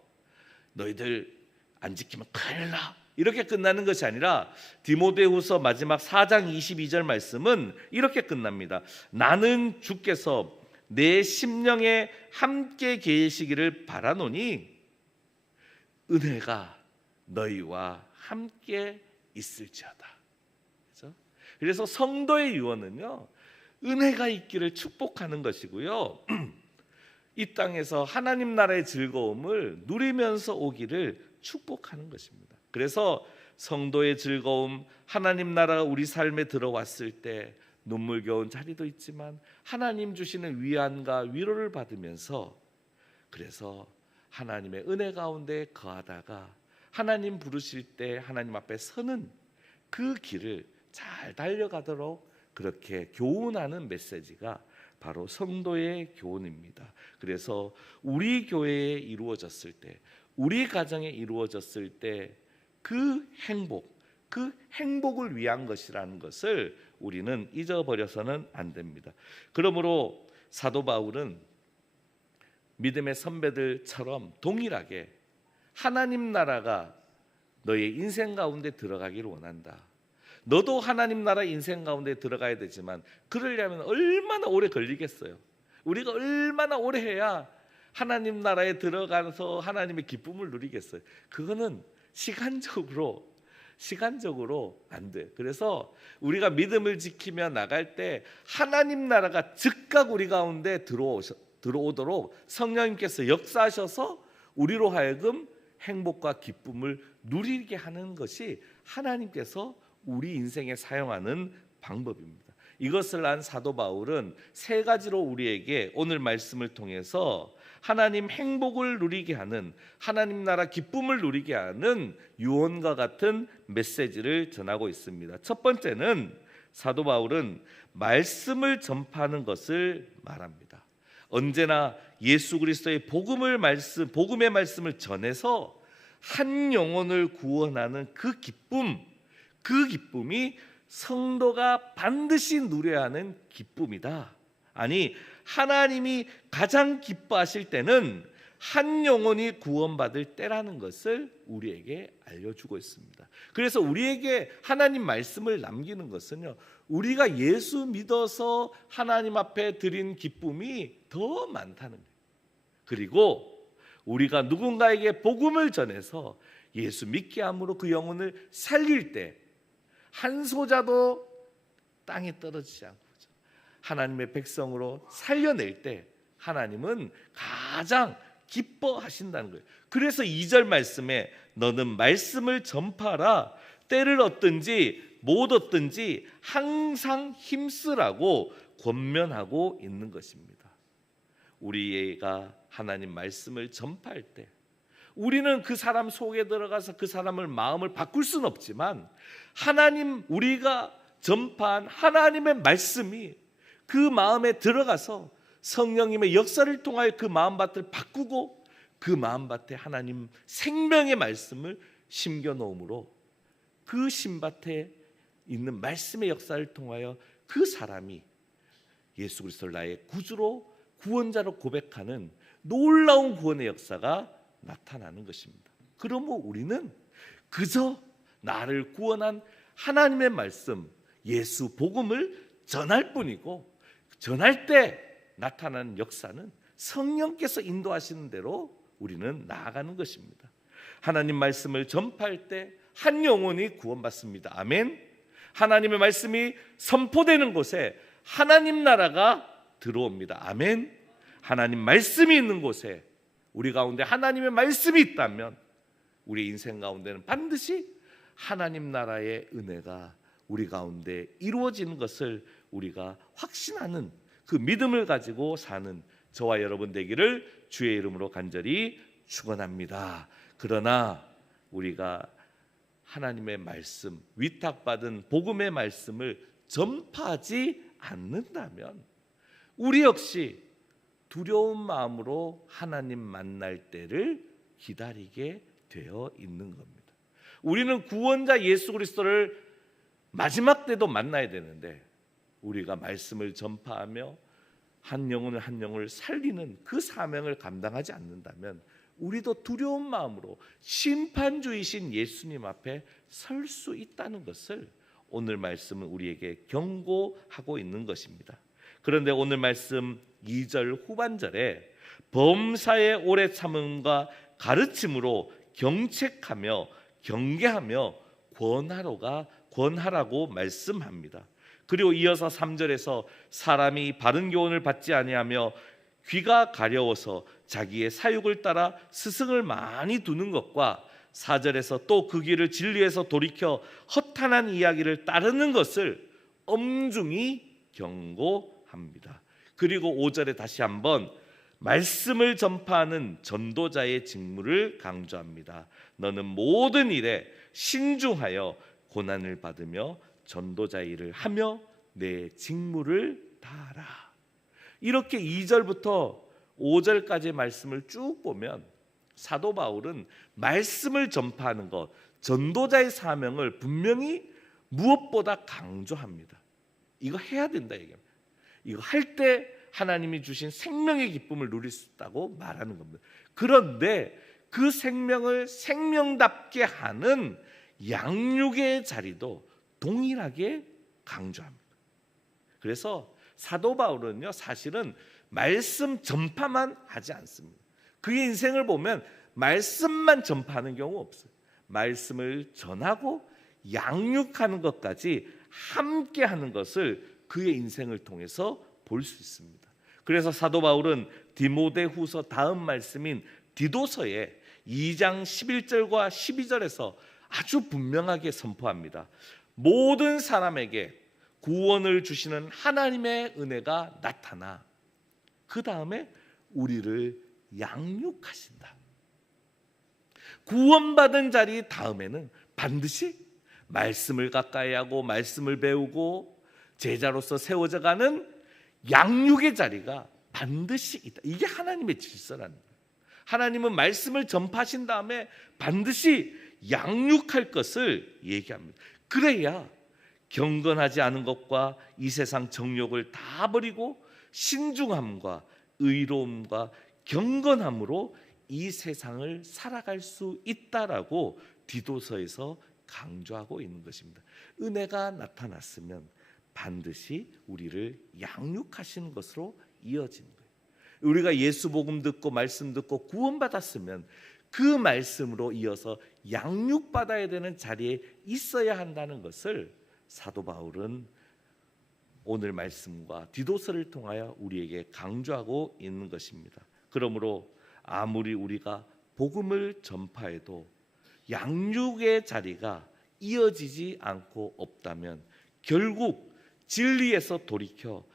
너희들 안 지키면 큰일 나, 이렇게 끝나는 것이 아니라 디모데후서 마지막 4장 22절 말씀은 이렇게 끝납니다. 나는 주께서 내 심령에 함께 계시기를 바라노니 은혜가 너희와 함께 있을지어다. 그래서 성도의 유언은요, 은혜가 있기를 축복하는 것이고요, 이 땅에서 하나님 나라의 즐거움을 누리면서 오기를 축복하는 것입니다. 그래서 성도의 즐거움, 하나님 나라가 우리 삶에 들어왔을 때 눈물겨운 자리도 있지만 하나님 주시는 위안과 위로를 받으면서, 그래서 하나님의 은혜 가운데 거하다가 하나님 부르실 때 하나님 앞에 서는 그 길을 잘 달려가도록 그렇게 교훈하는 메시지가 바로 성도의 교훈입니다. 그래서 우리 교회에 이루어졌을 때, 우리 가정에 이루어졌을 때 그 행복을 위한 것이라는 것을 우리는 잊어버려서는 안 됩니다. 그러므로 사도 바울은 믿음의 선배들처럼 동일하게 하나님 나라가 너의 인생 가운데 들어가기를 원한다. 너도 하나님 나라 인생 가운데 들어가야 되지만 그러려면 얼마나 오래 걸리겠어요. 우리가 얼마나 오래 해야 하나님 나라에 들어가서 하나님의 기쁨을 누리겠어요. 그거는 시간적으로 안 돼. 그래서 우리가 믿음을 지키며 나갈 때 하나님 나라가 즉각 우리 가운데 들어오도록 성령님께서 역사하셔서 우리로 하여금 행복과 기쁨을 누리게 하는 것이 하나님께서 우리 인생에 사용하는 방법입니다. 이것을 안 사도 바울은 세 가지로 우리에게 오늘 말씀을 통해서 하나님 행복을 누리게 하는, 하나님 나라 기쁨을 누리게 하는 유언과 같은 메시지를 전하고 있습니다. 첫 번째는 사도 바울은 말씀을 전파하는 것을 말합니다. 언제나 예수 그리스도의 복음의 말씀을 전해서 한 영혼을 구원하는 그 기쁨이 성도가 반드시 누려야 하는 기쁨이다. 아니, 하나님이 가장 기뻐하실 때는 한 영혼이 구원받을 때라는 것을 우리에게 알려주고 있습니다. 그래서 우리에게 하나님 말씀을 남기는 것은요, 우리가 예수 믿어서 하나님 앞에 드린 기쁨이 더 많다는 거예요. 그리고 우리가 누군가에게 복음을 전해서 예수 믿게 함으로 그 영혼을 살릴 때 한 소자도 땅에 떨어지지 않고 하나님의 백성으로 살려낼 때 하나님은 가장 기뻐하신다는 거예요. 그래서 2절 말씀에 너는 말씀을 전파하라, 때를 얻든지 못 얻든지 항상 힘쓰라고 권면하고 있는 것입니다. 우리가 하나님 말씀을 전파할 때 우리는 그 사람 속에 들어가서 그 사람을 마음을 바꿀 수는 없지만 우리가 전파한 하나님의 말씀이 그 마음에 들어가서 성령님의 역사를 통하여 그 마음밭을 바꾸고 그 마음밭에 하나님 생명의 말씀을 심겨 놓음으로 그 심밭에 있는 말씀의 역사를 통하여 그 사람이 예수 그리스도를 나의 구주로 구원자로 고백하는 놀라운 구원의 역사가 나타나는 것입니다. 그러므로 우리는 그저 나를 구원한 하나님의 말씀, 예수 복음을 전할 뿐이고, 전할 때 나타나는 역사는 성령께서 인도하시는 대로 우리는 나아가는 것입니다. 하나님 말씀을 전파할 때 한 영혼이 구원받습니다. 아멘. 하나님의 말씀이 선포되는 곳에 하나님 나라가 들어옵니다. 아멘. 하나님 말씀이 있는 곳에 우리 가운데 하나님의 말씀이 있다면 우리 인생 가운데는 반드시 하나님 나라의 은혜가 우리 가운데 이루어지는 것을 우리가 확신하는 그 믿음을 가지고 사는 저와 여러분 되기를 주의 이름으로 간절히 축원합니다. 그러나 우리가 하나님의 말씀, 위탁받은 복음의 말씀을 전파하지 않는다면 우리 역시 두려운 마음으로 하나님 만날 때를 기다리게 되어 있는 겁니다. 우리는 구원자 예수 그리스도를 마지막 때도 만나야 되는데 우리가 말씀을 전파하며 한 영혼을 한 영혼을 살리는 그 사명을 감당하지 않는다면 우리도 두려운 마음으로 심판주이신 예수님 앞에 설 수 있다는 것을 오늘 말씀은 우리에게 경고하고 있는 것입니다. 그런데 오늘 말씀 2절 후반절에 범사의 오래 참음과 가르침으로 경책하며 경계하며 권하라고 말씀합니다. 그리고 이어서 3절에서 사람이 바른 교훈을 받지 아니하며 귀가 가려워서 자기의 사육을 따라 스승을 많이 두는 것과 4절에서 또 그 길을 진리에서 돌이켜 허탄한 이야기를 따르는 것을 엄중히 경고합니다. 그리고 5절에 다시 한번 말씀을 전파하는 전도자의 직무를 강조합니다. 너는 모든 일에 신중하여 고난을 받으며 전도자의 일을 하며 내 직무를 다하라. 이렇게 2절부터 5절까지의 말씀을 쭉 보면 사도 바울은 말씀을 전파하는 것, 전도자의 사명을 분명히 무엇보다 강조합니다. 이거 해야 된다 얘기합니다. 이거 할 때 하나님이 주신 생명의 기쁨을 누릴 수 있다고 말하는 겁니다. 그런데 그 생명을 생명답게 하는 양육의 자리도 동일하게 강조합니다. 그래서 사도 바울은요, 사실은 말씀 전파만 하지 않습니다. 그의 인생을 보면 말씀만 전파하는 경우 없어요. 말씀을 전하고 양육하는 것까지 함께 하는 것을 그의 인생을 통해서 볼 수 있습니다. 그래서 사도 바울은 디모데후서 다음 말씀인 디도서에 2장 11절과 12절에서 아주 분명하게 선포합니다. 모든 사람에게 구원을 주시는 하나님의 은혜가 나타나 그 다음에 우리를 양육하신다. 구원받은 자리 다음에는 반드시 말씀을 가까이 하고 말씀을 배우고 제자로서 세워져가는 양육의 자리가 반드시 있다. 이게 하나님의 질서라는 거예요. 하나님은 말씀을 전파하신 다음에 반드시 양육할 것을 얘기합니다. 그래야 경건하지 않은 것과 이 세상 정욕을 다 버리고 신중함과 의로움과 경건함으로 이 세상을 살아갈 수 있다라고 디도서에서 강조하고 있는 것입니다. 은혜가 나타났으면 반드시 우리를 양육하시는 것으로 이어지는 거예요. 우리가 예수 복음 듣고 말씀 듣고 구원받았으면 그 말씀으로 이어서 양육받아야 되는 자리에 있어야 한다는 것을 사도 바울은 오늘 말씀과 디도서를 통하여 우리에게 강조하고 있는 것입니다. 그러므로 아무리 우리가 복음을 전파해도 양육의 자리가 이어지지 않고 없다면 결국 진리에서 돌이켜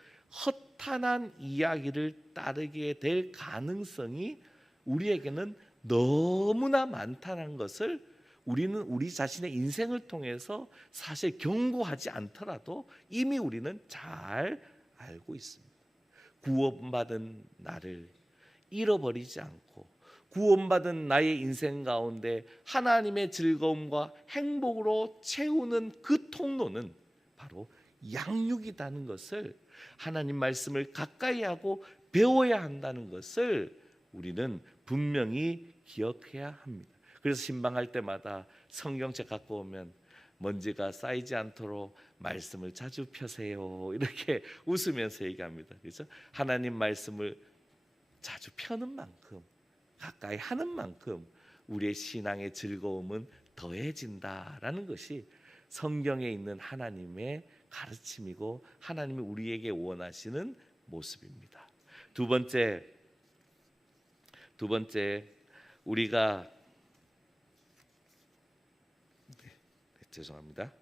허탄한 이야기를 따르게 될 가능성이 우리에게는 너무나 많다는 것을 우리는 우리 자신의 인생을 통해서 사실 경고하지 않더라도 이미 우리는 잘 알고 있습니다. 구원받은 나를 잃어버리지 않고 구원받은 나의 인생 가운데 하나님의 즐거움과 행복으로 채우는 그 통로는 바로 양육이라는 것을, 하나님 말씀을 가까이 하고 배워야 한다는 것을 우리는 분명히 기억해야 합니다. 그래서 신방할 때마다 성경책 갖고 오면 먼지가 쌓이지 않도록 말씀을 자주 펴세요, 이렇게 웃으면서 얘기합니다. 그래서 하나님 말씀을 자주 펴는 만큼, 가까이 하는 만큼 우리의 신앙의 즐거움은 더해진다라는 것이 성경에 있는 하나님의 가르침이고 하나님이 우리에게 원하시는 모습입니다. 두 번째 우리가 죄송합니다.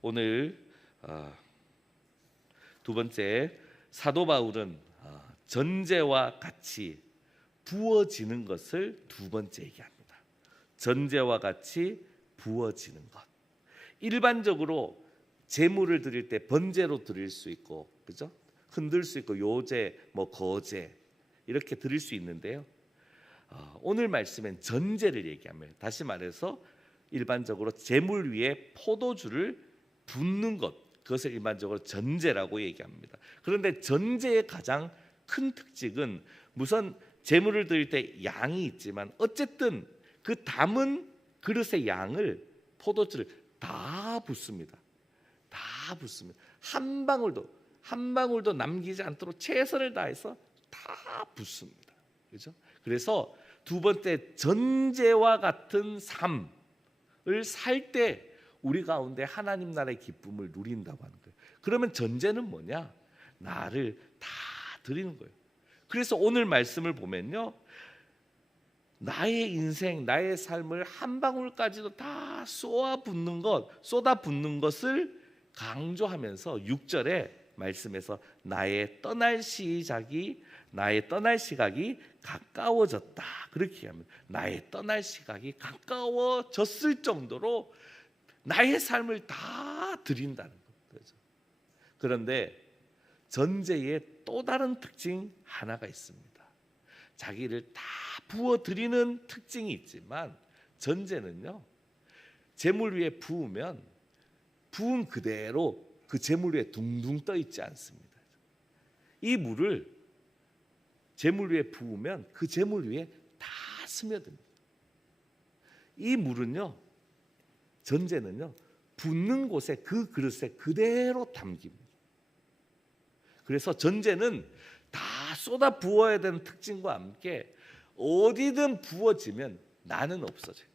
오늘 두 번째, 사도 바울은 전제와 같이 부어지는 것을 두 번째 얘기합니다. 전제와 같이 부어지는 것. 일반적으로 제물을 드릴 때 번제로 드릴 수 있고, 그죠? 흔들 수 있고, 요제, 거제 이렇게 드릴 수 있는데요. 오늘 말씀엔 전제를 얘기합니다. 다시 말해서 일반적으로 제물 위에 포도주를 붓는 것, 그것을 일반적으로 전제라고 얘기합니다. 그런데 전제의 가장 큰 특징은 우선 제물을 드릴 때 양이 있지만 어쨌든 그 담은 그릇의 양을 포도주를 다 붓습니다. 다 붓습니다. 한 방울도 남기지 않도록 최선을 다해서 다 붓습니다. 그렇죠? 그래서 두 번째, 전제와 같은 삶을 살 때 우리 가운데 하나님 나라의 기쁨을 누린다고 하는 거예요. 그러면 전제는 뭐냐? 나를 다 드리는 거예요. 그래서 오늘 말씀을 보면요, 나의 인생, 나의 삶을 한 방울까지도 다 쏟아붓는 것을 강조하면서 6절에 말씀에서 나의 떠날 시각이 가까워졌다, 그렇게 얘기합니다. 나의 떠날 시각이 가까워졌을 정도로 나의 삶을 다 드린다는 거죠. 그런데 전제에 또 다른 특징 하나가 있습니다. 자기를 다 부어드리는 특징이 있지만 전제는요, 제물 위에 부으면 부은 그대로 그 제물 위에 둥둥 떠 있지 않습니다. 이 물을 제물 위에 부으면 그 제물 위에 다 스며듭니다. 이 물은요, 전제는요, 붓는 곳에 그 그릇에 그대로 담깁니다. 그래서 전제는 다 쏟아 부어야 되는 특징과 함께 어디든 부어지면 나는 없어져요.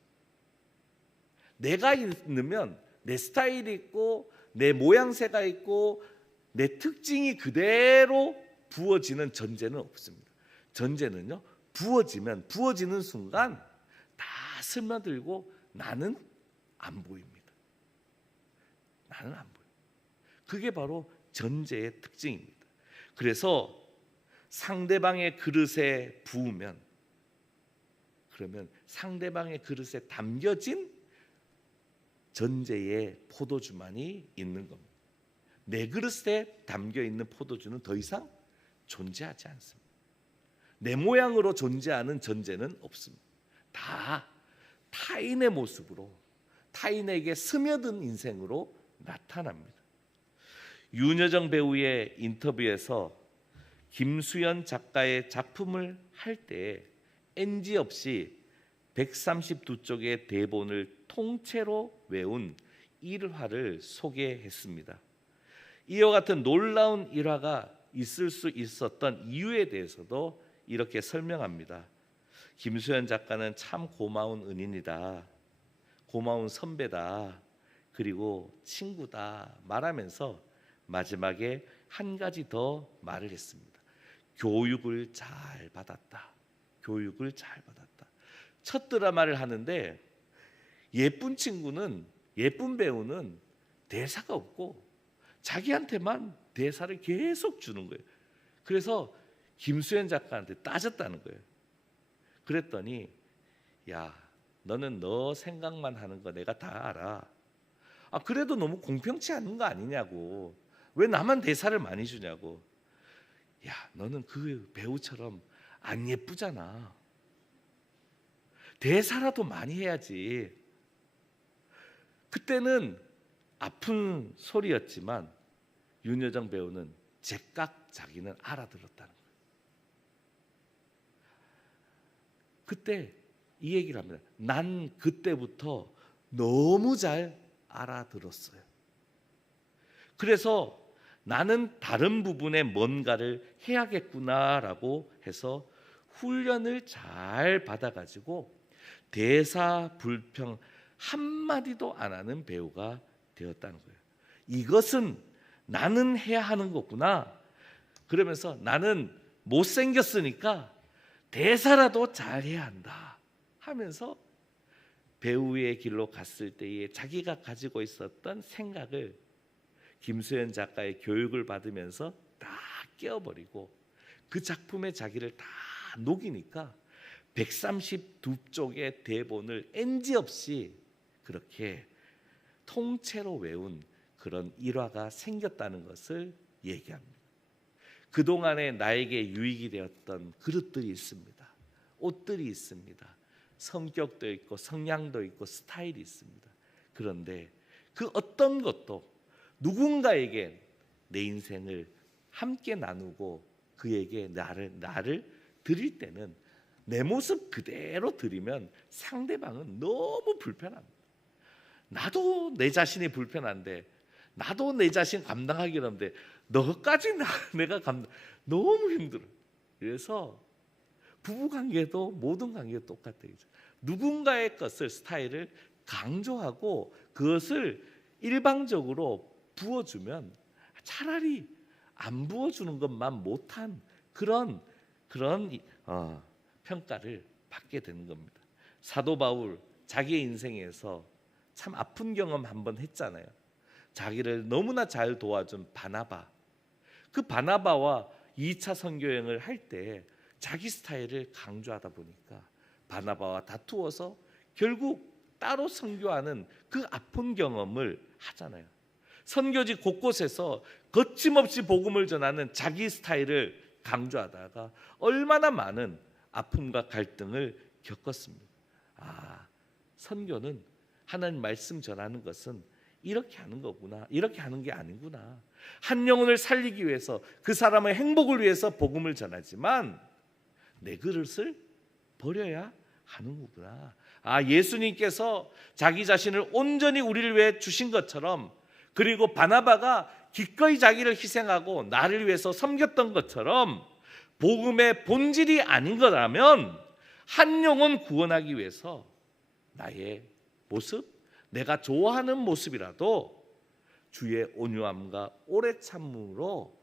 내가 있으면 내 스타일이 있고 내 모양새가 있고 내 특징이 그대로 부어지는 전제는 없습니다. 전제는요, 부어지는 순간 다 스며들고 나는 안 보입니다. 나는 안 보여요. 그게 바로 전제의 특징입니다. 그래서 상대방의 그릇에 부으면, 그러면 상대방의 그릇에 담겨진 전제의 포도주만이 있는 겁니다. 내 그릇에 담겨 있는 포도주는 더 이상 존재하지 않습니다. 내 모양으로 존재하는 전제는 없습니다. 다 타인의 모습으로, 타인에게 스며든 인생으로 나타납니다. 윤여정 배우의 인터뷰에서 김수연 작가의 작품을 할 때 NG 없이 132쪽의 대본을 통째로 외운 일화를 소개했습니다. 이와 같은 놀라운 일화가 있을 수 있었던 이유에 대해서도 이렇게 설명합니다. 김수연 작가는 참 고마운 은인이다, 고마운 선배다, 그리고 친구다 말하면서 마지막에 한 가지 더 말을 했습니다. 교육을 잘 받았다. 교육을 잘 받았다. 첫 드라마를 하는데 예쁜 친구는, 예쁜 배우는 대사가 없고 자기한테만 대사를 계속 주는 거예요. 그래서 김수현 작가한테 따졌다는 거예요. 그랬더니, 야, 너는 너 생각만 하는 거 내가 다 알아. 그래도 너무 공평치 않은 거 아니냐고. 왜 나만 대사를 많이 주냐고. 야, 너는 그 배우처럼 안 예쁘잖아. 대사라도 많이 해야지. 그때는 아픈 소리였지만 윤여정 배우는 제깍 자기는 알아들었다는 거예요. 그때 이 얘기를 합니다. 난 그때부터 너무 잘 알아들었어요. 그래서 나는 다른 부분에 뭔가를 해야겠구나라고 해서 훈련을 잘 받아가지고 대사 불평 한마디도 안 하는 배우가 되었다는 거예요. 이것은 나는 해야 하는 거구나. 그러면서 나는 못생겼으니까 대사라도 잘해야 한다 하면서 배우의 길로 갔을 때에 자기가 가지고 있었던 생각을 김수현 작가의 교육을 받으면서 다 깨어버리고 그 작품에 자기를 다 녹이니까 132쪽의 대본을 NG 없이 그렇게 통째로 외운 그런 일화가 생겼다는 것을 얘기합니다. 그동안에 나에게 유익이 되었던 그릇들이 있습니다. 옷들이 있습니다. 성격도 있고 성향도 있고 스타일이 있습니다. 그런데 그 어떤 것도 누군가에게 내 인생을 함께 나누고 그에게 나를 드릴 때는 내 모습 그대로 드리면 상대방은 너무 불편합니다. 나도 내 자신이 불편한데 나도 내 자신 감당하기 어려운데 너까지 내가 너무 힘들어. 그래서 부부관계도 모든 관계도 똑같아요. 누군가의 것을 스타일을 강조하고 그것을 일방적으로 부어주면 차라리 안 부어주는 것만 못한 그런 평가를 받게 되는 겁니다. 사도 바울 자기의 인생에서 참 아픈 경험 한번 했잖아요. 자기를 너무나 잘 도와준 바나바. 그 바나바와 2차 선교여행을 할 때 자기 스타일을 강조하다 보니까 바나바와 다투어서 결국 따로 선교하는 그 아픈 경험을 하잖아요. 선교지 곳곳에서 거침없이 복음을 전하는 자기 스타일을 강조하다가 얼마나 많은 아픔과 갈등을 겪었습니다. 선교는 하나님 말씀 전하는 것은 이렇게 하는 거구나. 이렇게 하는 게 아니구나. 한 영혼을 살리기 위해서 그 사람의 행복을 위해서 복음을 전하지만 내 그릇을 버려야 하는 거구나. 예수님께서 자기 자신을 온전히 우리를 위해 주신 것처럼 그리고 바나바가 기꺼이 자기를 희생하고 나를 위해서 섬겼던 것처럼 복음의 본질이 아닌 거라면 한 영혼 구원하기 위해서 나의 모습, 내가 좋아하는 모습이라도 주의 온유함과 오래 참음으로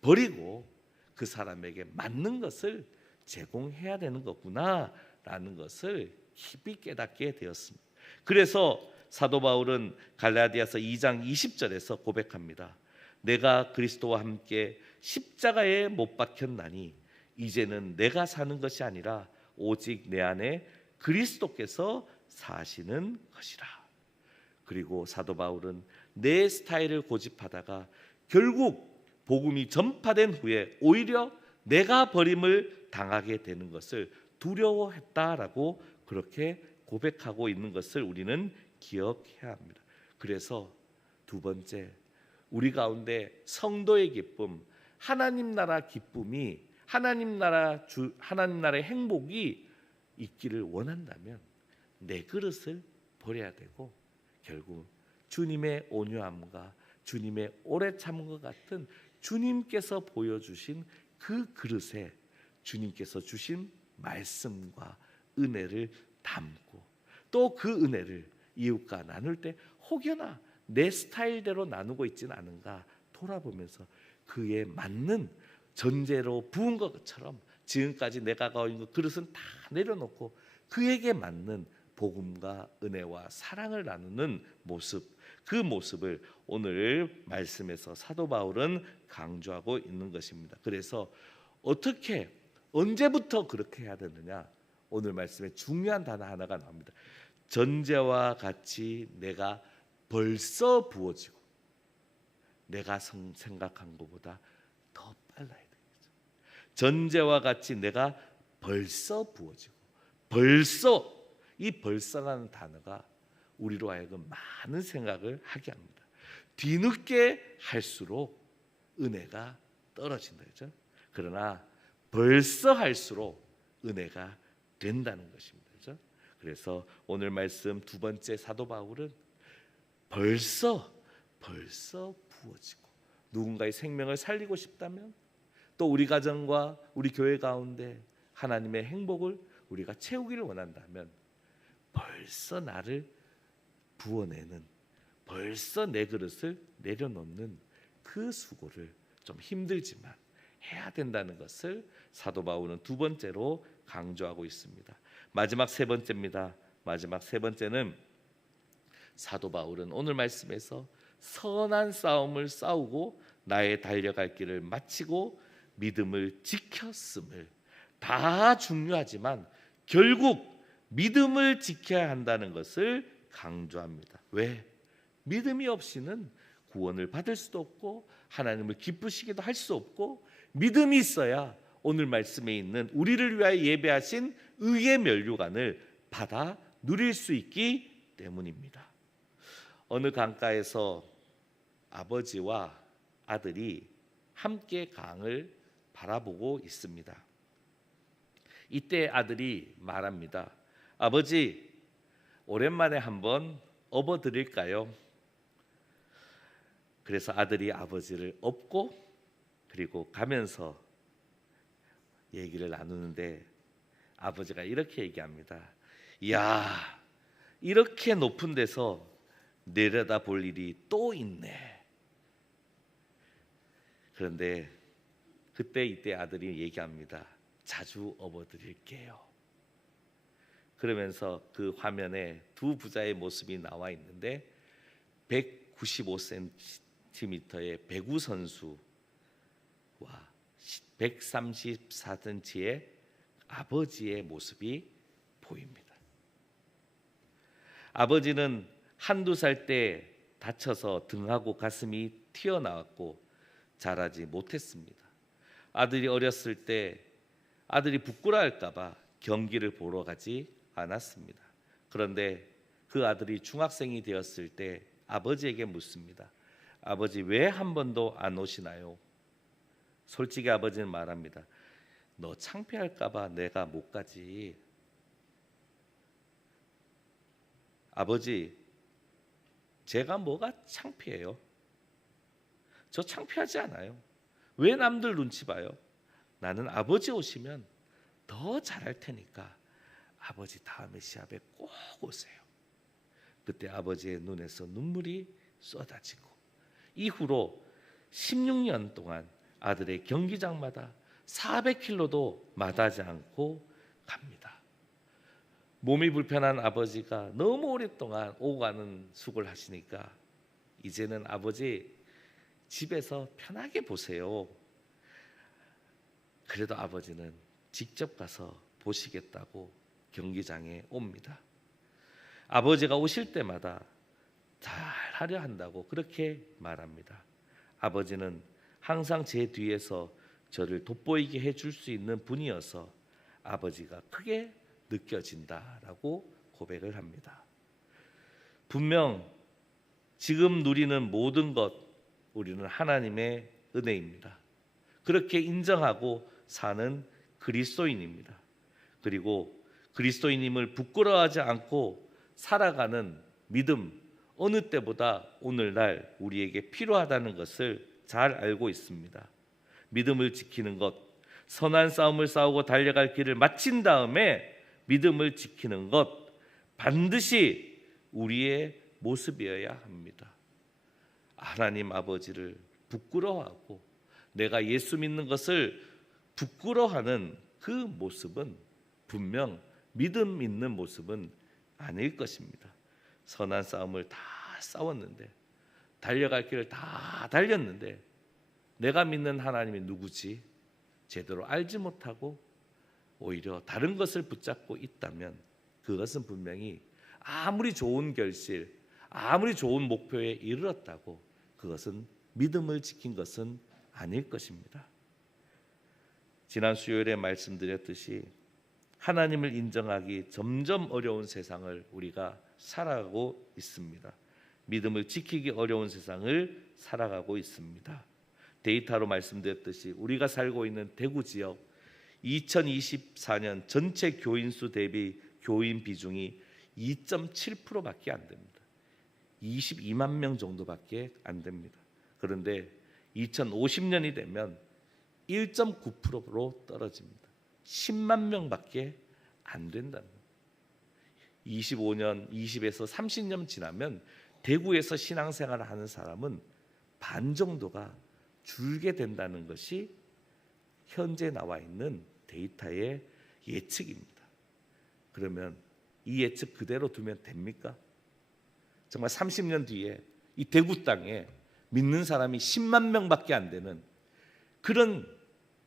버리고 그 사람에게 맞는 것을 제공해야 되는 거구나라는 것을 깊이 깨닫게 되었습니다. 그래서 사도 바울은 갈라디아서 2장 20절에서 고백합니다. 내가 그리스도와 함께 십자가에 못 박혔나니 이제는 내가 사는 것이 아니라 오직 내 안에 그리스도께서 사시는 것이라. 그리고 사도 바울은 내 스타일을 고집하다가 결국 복음이 전파된 후에 오히려 내가 버림을 당하게 되는 것을 두려워했다라고 그렇게 고백하고 있는 것을 우리는 기억해야 합니다. 그래서 두 번째, 우리 가운데 성도의 기쁨, 하나님 나라 기쁨이 하나님 나라의 행복이 있기를 원한다면 내 그릇을 버려야 되고 결국 주님의 온유함과 주님의 오래 참음과 같은 주님께서 보여주신 그 그릇에 주님께서 주신 말씀과 은혜를 담고 또 그 은혜를 이웃과 나눌 때 혹여나 내 스타일대로 나누고 있지는 않은가 돌아보면서 그에 맞는 전제로 부은 것처럼 지금까지 내가 가지고 있는 그릇은 다 내려놓고 그에게 맞는 복음과 은혜와 사랑을 나누는 모습, 그 모습을 오늘 말씀에서 사도 바울은 강조하고 있는 것입니다. 그래서 어떻게 언제부터 그렇게 해야 되느냐? 오늘 말씀에 중요한 단어 하나가 나옵니다. 전제와 같이 내가 벌써 부어지고 내가 생각한 것보다 더 빨라야 되겠죠. 전제와 같이 내가 벌써 부어지고 벌써 이 벌써라는 단어가 우리로 하여금 많은 생각을 하게 합니다. 뒤늦게 할수록 은혜가 떨어진다, 그렇죠? 그러나 벌써 할수록 은혜가 된다는 것입니다, 그렇죠? 그래서 오늘 말씀 두 번째 사도 바울은 벌써 부어지고 누군가의 생명을 살리고 싶다면 또 우리 가정과 우리 교회 가운데 하나님의 행복을 우리가 채우기를 원한다면 벌써 나를 부어내는, 벌써 내 그릇을 내려놓는 그 수고를 좀 힘들지만 해야 된다는 것을 사도 바울은 두 번째로 강조하고 있습니다. 마지막 세 번째입니다. 마지막 세 번째는 사도 바울은 오늘 말씀에서 선한 싸움을 싸우고 나의 달려갈 길을 마치고 믿음을 지켰음을, 다 중요하지만 결국 믿음을 지켜야 한다는 것을 강조합니다. 왜? 믿음이 없이는 구원을 받을 수도 없고 하나님을 기쁘시게도 할 수 없고, 믿음이 있어야 오늘 말씀에 있는 우리를 위하여 예배하신 의의 면류관을 받아 누릴 수 있기 때문입니다. 어느 강가에서 아버지와 아들이 함께 강을 바라보고 있습니다. 이때 아들이 말합니다. 아버지, 오랜만에 한번 업어드릴까요? 그래서 아들이 아버지를 업고 그리고 가면서 얘기를 나누는데 아버지가 이렇게 얘기합니다. 이야, 이렇게 높은 데서 내려다 볼 일이 또 있네. 그런데 이때 아들이 얘기합니다. 자주 업어드릴게요. 그러면서 그 화면에 두 부자의 모습이 나와 있는데 195cm의 배구 선수와 134cm의 아버지의 모습이 보입니다. 아버지는 한두 살 때 다쳐서 등하고 가슴이 튀어나왔고 자라지 못했습니다. 아들이 어렸을 때 아들이 부끄러워할까 봐 경기를 보러 가지 않았습니다. 그런데 그 아들이 중학생이 되었을 때 아버지에게 묻습니다. 아버지, 왜 한 번도 안 오시나요? 솔직히 아버지는 말합니다. 너 창피할까 봐 내가 못 가지. 아버지, 제가 뭐가 창피해요? 저 창피하지 않아요. 왜 남들 눈치 봐요? 나는 아버지 오시면 더 잘할 테니까 아버지 다음에 시합에 꼭 오세요. 그때 아버지의 눈에서 눈물이 쏟아지고 이후로 16년 동안 아들의 경기장마다 400km도 마다하지 않고 갑니다. 몸이 불편한 아버지가 너무 오랫동안 오고 가는 수고를 하시니까 이제는 아버지 집에서 편하게 보세요. 그래도 아버지는 직접 가서 보시겠다고 경기장에 옵니다. 아버지가 오실 때마다 잘 하려 한다고 그렇게 말합니다. 아버지는 항상 제 뒤에서 저를 돋보이게 해줄 수 있는 분이어서 아버지가 크게 느껴진다라고 고백을 합니다. 분명 지금 누리는 모든 것 우리는 하나님의 은혜입니다. 그렇게 인정하고 사는 그리스도인입니다. 그리고 그리스도인임을 부끄러워하지 않고 살아가는 믿음, 어느 때보다 오늘날 우리에게 필요하다는 것을 잘 알고 있습니다. 믿음을 지키는 것, 선한 싸움을 싸우고 달려갈 길을 마친 다음에 믿음을 지키는 것, 반드시 우리의 모습이어야 합니다. 하나님 아버지를 부끄러워하고 내가 예수 믿는 것을 부끄러워하는 그 모습은 분명 믿음 있는 모습은 아닐 것입니다. 선한 싸움을 다 싸웠는데, 달려갈 길을 다 달렸는데 내가 믿는 하나님이 누구지? 제대로 알지 못하고 오히려 다른 것을 붙잡고 있다면 그것은 분명히 아무리 좋은 결실, 아무리 좋은 목표에 이르렀다고 그것은 믿음을 지킨 것은 아닐 것입니다. 지난 수요일에 말씀드렸듯이 하나님을 인정하기 점점 어려운 세상을 우리가 살아가고 있습니다. 믿음을 지키기 어려운 세상을 살아가고 있습니다. 데이터로 말씀드렸듯이 우리가 살고 있는 대구 지역 2024년 전체 교인 수 대비 교인 비중이 2.7%밖에 안 됩니다. 22만 명 정도밖에 안 됩니다. 그런데 2050년이 되면 1.9%로 떨어집니다. 10만 명밖에 안 된다는 거예요. 25년, 20에서 30년 지나면 대구에서 신앙생활을 하는 사람은 반 정도가 줄게 된다는 것이 현재 나와 있는 데이터의 예측입니다. 그러면 이 예측 그대로 두면 됩니까? 정말 30년 뒤에 이 대구 땅에 믿는 사람이 10만 명밖에 안 되는 그런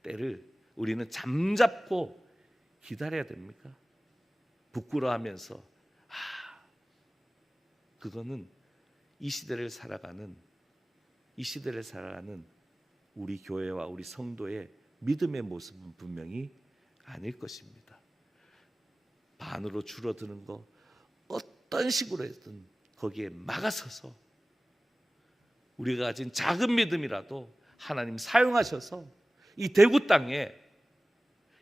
때를 우리는 잠잡고 기다려야 됩니까? 부끄러워하면서 그거는 이 시대를 살아가는 우리 교회와 우리 성도의 믿음의 모습은 분명히 아닐 것입니다. 반으로 줄어드는 거 어떤 식으로든 거기에 막아서서 우리가 가진 작은 믿음이라도 하나님 사용하셔서 이 대구 땅에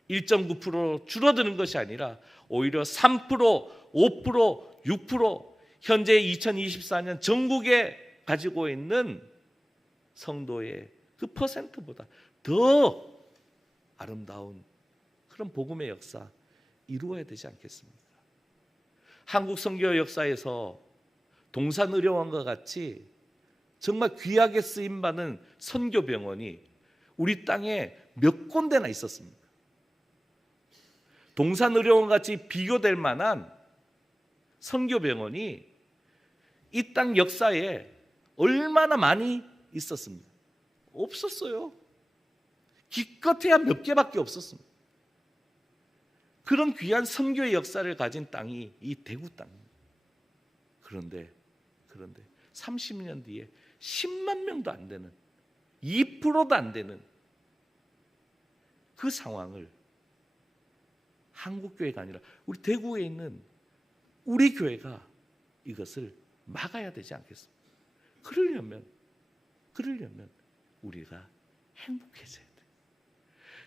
1.9% 줄어드는 것이 아니라 오히려 3%, 5%, 6% 현재 2024년 전국에 가지고 있는 성도의 그 퍼센트보다 더 아름다운 그런 복음의 역사 이루어야 되지 않겠습니까? 한국 선교 역사에서 동산의료원과 같이 정말 귀하게 쓰임받는 선교병원이 우리 땅에 몇 군데나 있었습니다. 동산의료원 같이 비교될 만한 선교병원이 이 땅 역사에 얼마나 많이 있었습니다. 없었어요. 기껏해야 몇 개밖에 없었습니다. 그런 귀한 선교의 역사를 가진 땅이 이 대구 땅입니다. 그런데 30년 뒤에 10만 명도 안 되는 2%도 안 되는 그 상황을 한국교회가 아니라 우리 대구에 있는 우리 교회가 이것을 막아야 되지 않겠습니까? 그러려면 우리가 행복해져야 돼.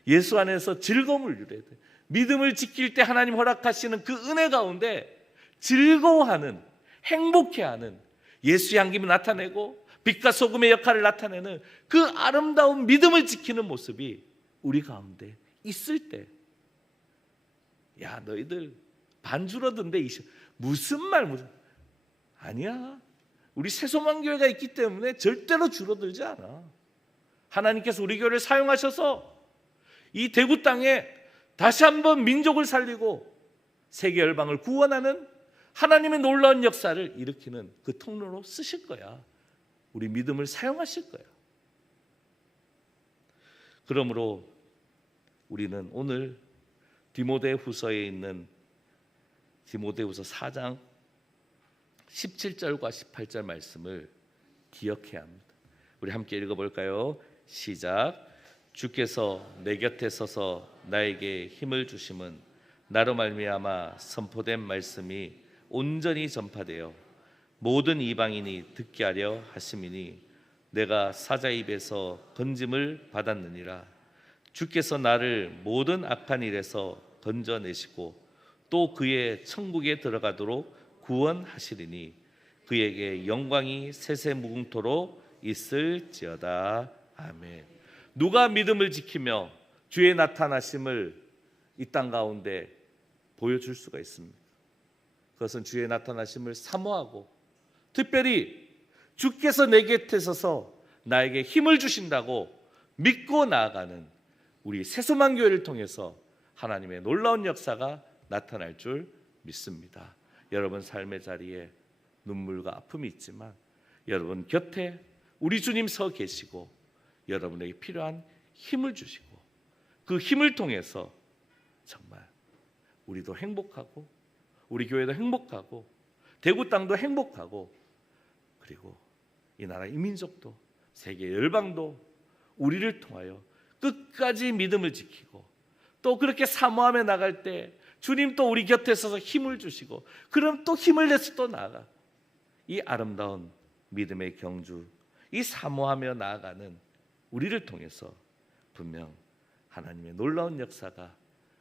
예수 안에서 즐거움을 누려야 돼. 믿음을 지킬 때 하나님 허락하시는 그 은혜 가운데 즐거워하는, 행복해하는 예수의 향기를 나타내고 빛과 소금의 역할을 나타내는 그 아름다운 믿음을 지키는 모습이 우리 가운데 있을 때, 야 너희들 반 줄어든데 무슨 아니야. 우리 새소망교회가 있기 때문에 절대로 줄어들지 않아. 하나님께서 우리 교회를 사용하셔서 이 대구 땅에 다시 한번 민족을 살리고 세계 열방을 구원하는 하나님의 놀라운 역사를 일으키는 그 통로로 쓰실 거야. 우리 믿음을 사용하실 거야. 그러므로 우리는 오늘 디모데후서에 있는 디모데후서 4장 17절과 18절 말씀을 기억해야 합니다. 우리 함께 읽어볼까요? 시작. 주께서 내 곁에 서서 나에게 힘을 주심은 나로 말미암아 선포된 말씀이 온전히 전파되어 모든 이방인이 듣게 하려 하심이니 내가 사자 입에서 건짐을 받았느니라. 주께서 나를 모든 악한 일에서 건져내시고 또 그의 천국에 들어가도록 구원하시리니 그에게 영광이 세세무궁토록 있을지어다. 아멘. 누가 믿음을 지키며 주의 나타나심을 이 땅 가운데 보여줄 수가 있습니다. 그것은 주의 나타나심을 사모하고 특별히 주께서 내 곁에 서서 나에게 힘을 주신다고 믿고 나아가는 우리 새소망교회를 통해서 하나님의 놀라운 역사가 나타날 줄 믿습니다. 여러분 삶의 자리에 눈물과 아픔이 있지만 여러분 곁에 우리 주님 서 계시고 여러분에게 필요한 힘을 주시고 그 힘을 통해서 정말 우리도 행복하고 우리 교회도 행복하고 대구 땅도 행복하고 그리고 이 나라 이민족도 세계 열방도 우리를 통하여 끝까지 믿음을 지키고 또 그렇게 사모하며 나갈 때 주님 또 우리 곁에 서서 힘을 주시고 그럼 또 힘을 내서 또 나아가 이 아름다운 믿음의 경주 이 사모하며 나아가는 우리를 통해서 분명 하나님의 놀라운 역사가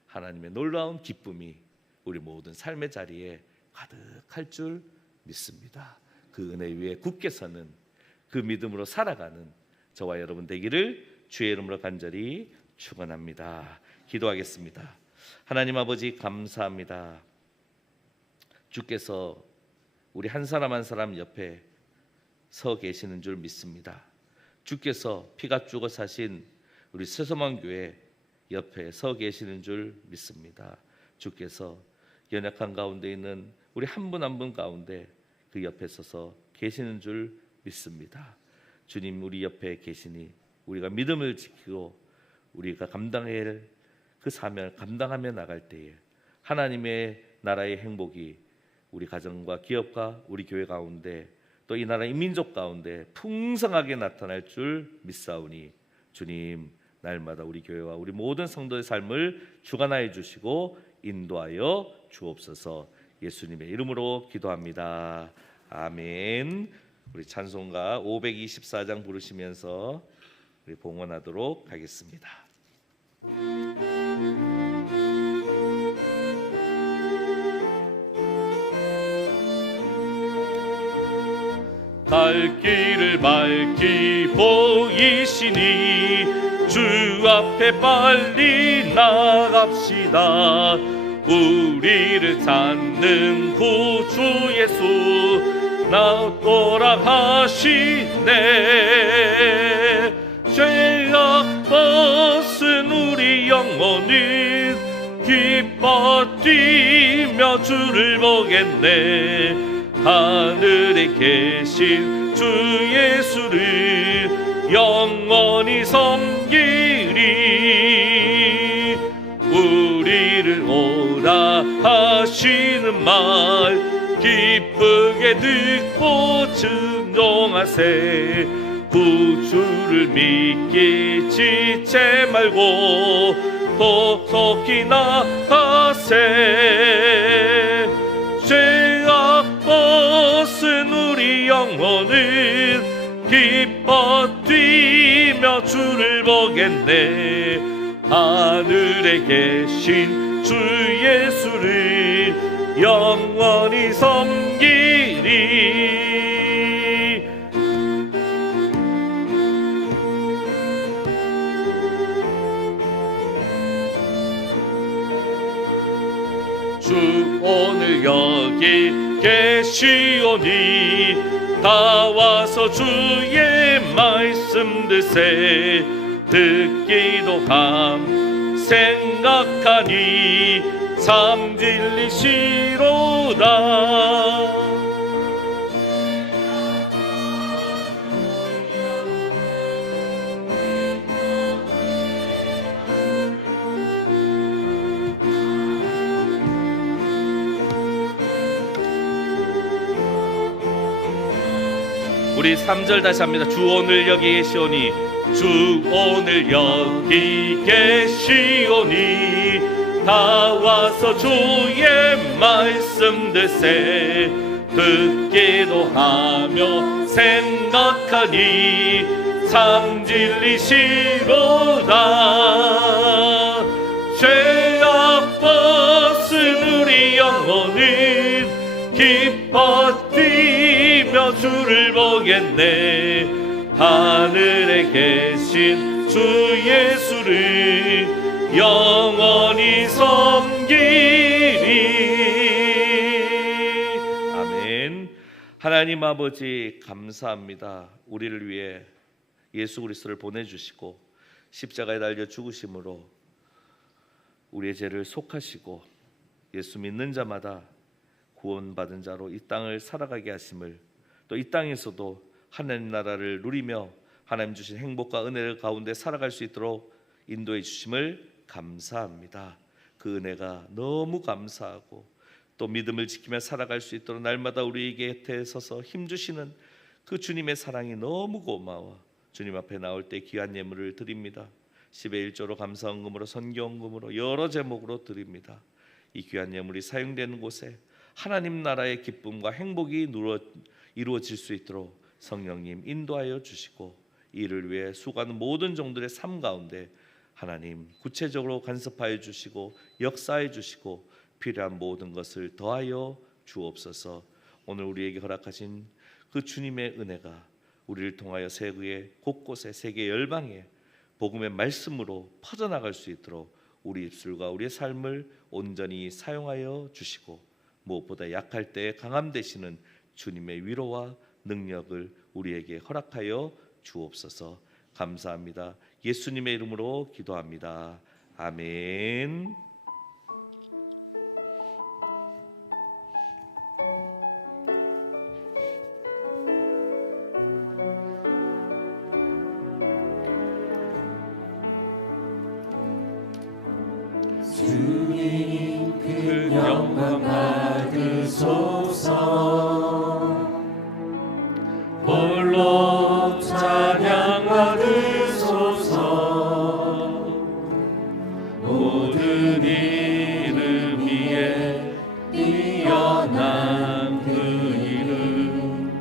하나님의 놀라운 기쁨이 우리 모든 삶의 자리에 가득할 줄 믿습니다. 그 은혜 위에 굳게 서는 그 믿음으로 살아가는 저와 여러분 되기를 주의 이름으로 간절히 축원합니다. 기도하겠습니다. 하나님 아버지 감사합니다. 주께서 우리 한 사람 한 사람 옆에 서 계시는 줄 믿습니다. 주께서 피가 죽어 사신 우리 새소망 교회 옆에 서 계시는 줄 믿습니다. 주께서 연약한 가운데 있는 우리 한 분 한 분 가운데 그 옆에 서서 계시는 줄 믿습니다. 주님 우리 옆에 계시니 우리가 믿음을 지키고 우리가 감당해야 할 그 사명을 감당하며 나갈 때에 하나님의 나라의 행복이 우리 가정과 기업과 우리 교회 가운데 또 이 나라의 민족 가운데 풍성하게 나타날 줄 믿사오니 주님 날마다 우리 교회와 우리 모든 성도의 삶을 주관하여 주시고 인도하여 주옵소서. 예수님의 이름으로 기도합니다. 아멘. 우리 찬송가 524장 부르시면서 우리 봉헌하도록 하겠습니다. 갈 길을 밝히 보이시니 주 앞에 빨리 나갑시다. 우리를 찾는 구주 예수 나오라 하시네. 죄악 벗은 우리 영혼은 기뻐 뛰며 주를 보겠네. 하늘에 계신 주 예수를 영원히 섬기리. 우리를 오라 하시는 말 기쁘게 듣고 순종하세. 구주를 믿기 지체 말고 속히 나가세. 죄악 벗은 우리 영혼은 기뻐 뛰며 주를 보겠네. 하늘에 계신 주 예수를 영원히 섬기리. 주 오늘 여기 계시오니 다 와서 주의 말씀 듣세. 듣기도 함 생각하니 참 진리시로다. 우리 3절 다시 합니다. 주 오늘 여기 계시오니 주 오늘 여기 계시오니 다 와서 주의 말씀 듣세. 듣기도 하며 생각하니 참 진리시로다. 죄악 벗은 우리 영혼은 기뻐 뛰며 주를 보겠네. 하늘에 계신 주 예수를 영원히 섬기리. 아멘. 하나님 아버지 감사합니다. 우리를 위해 예수 그리스도를 보내주시고 십자가에 달려 죽으심으로 우리의 죄를 속하시고 예수 믿는 자마다 구원받은 자로 이 땅을 살아가게 하심을, 또 이 땅에서도 하나님 나라를 누리며 하나님 주신 행복과 은혜를 가운데 살아갈 수 있도록 인도해 주심을 감사합니다. 그 은혜가 너무 감사하고 또 믿음을 지키며 살아갈 수 있도록 날마다 우리 곁에 서서 힘주시는 그 주님의 사랑이 너무 고마워 주님 앞에 나올 때 귀한 예물을 드립니다. 10의 1조로 감사헌금으로 선교헌금으로 여러 제목으로 드립니다. 이 귀한 예물이 사용되는 곳에 하나님 나라의 기쁨과 행복이 이루어질 수 있도록 성령님 인도하여 주시고 이를 위해 수고하는 모든 종들의 삶 가운데 하나님 구체적으로 간섭하여 주시고 역사해 주시고 필요한 모든 것을 더하여 주옵소서. 오늘 우리에게 허락하신 그 주님의 은혜가 우리를 통하여 세계 곳곳에 세계 열방에 복음의 말씀으로 퍼져나갈 수 있도록 우리 입술과 우리의 삶을 온전히 사용하여 주시고 무엇보다 약할 때 강함 되시는 주님의 위로와 능력을 우리에게 허락하여 주옵소서. 감사합니다. 예수님의 이름으로 기도합니다. 아멘. 주님 그 영광 받으소서. 홀로 찬양 받으소서. 모든 이름 위에 뛰어난 그 이름,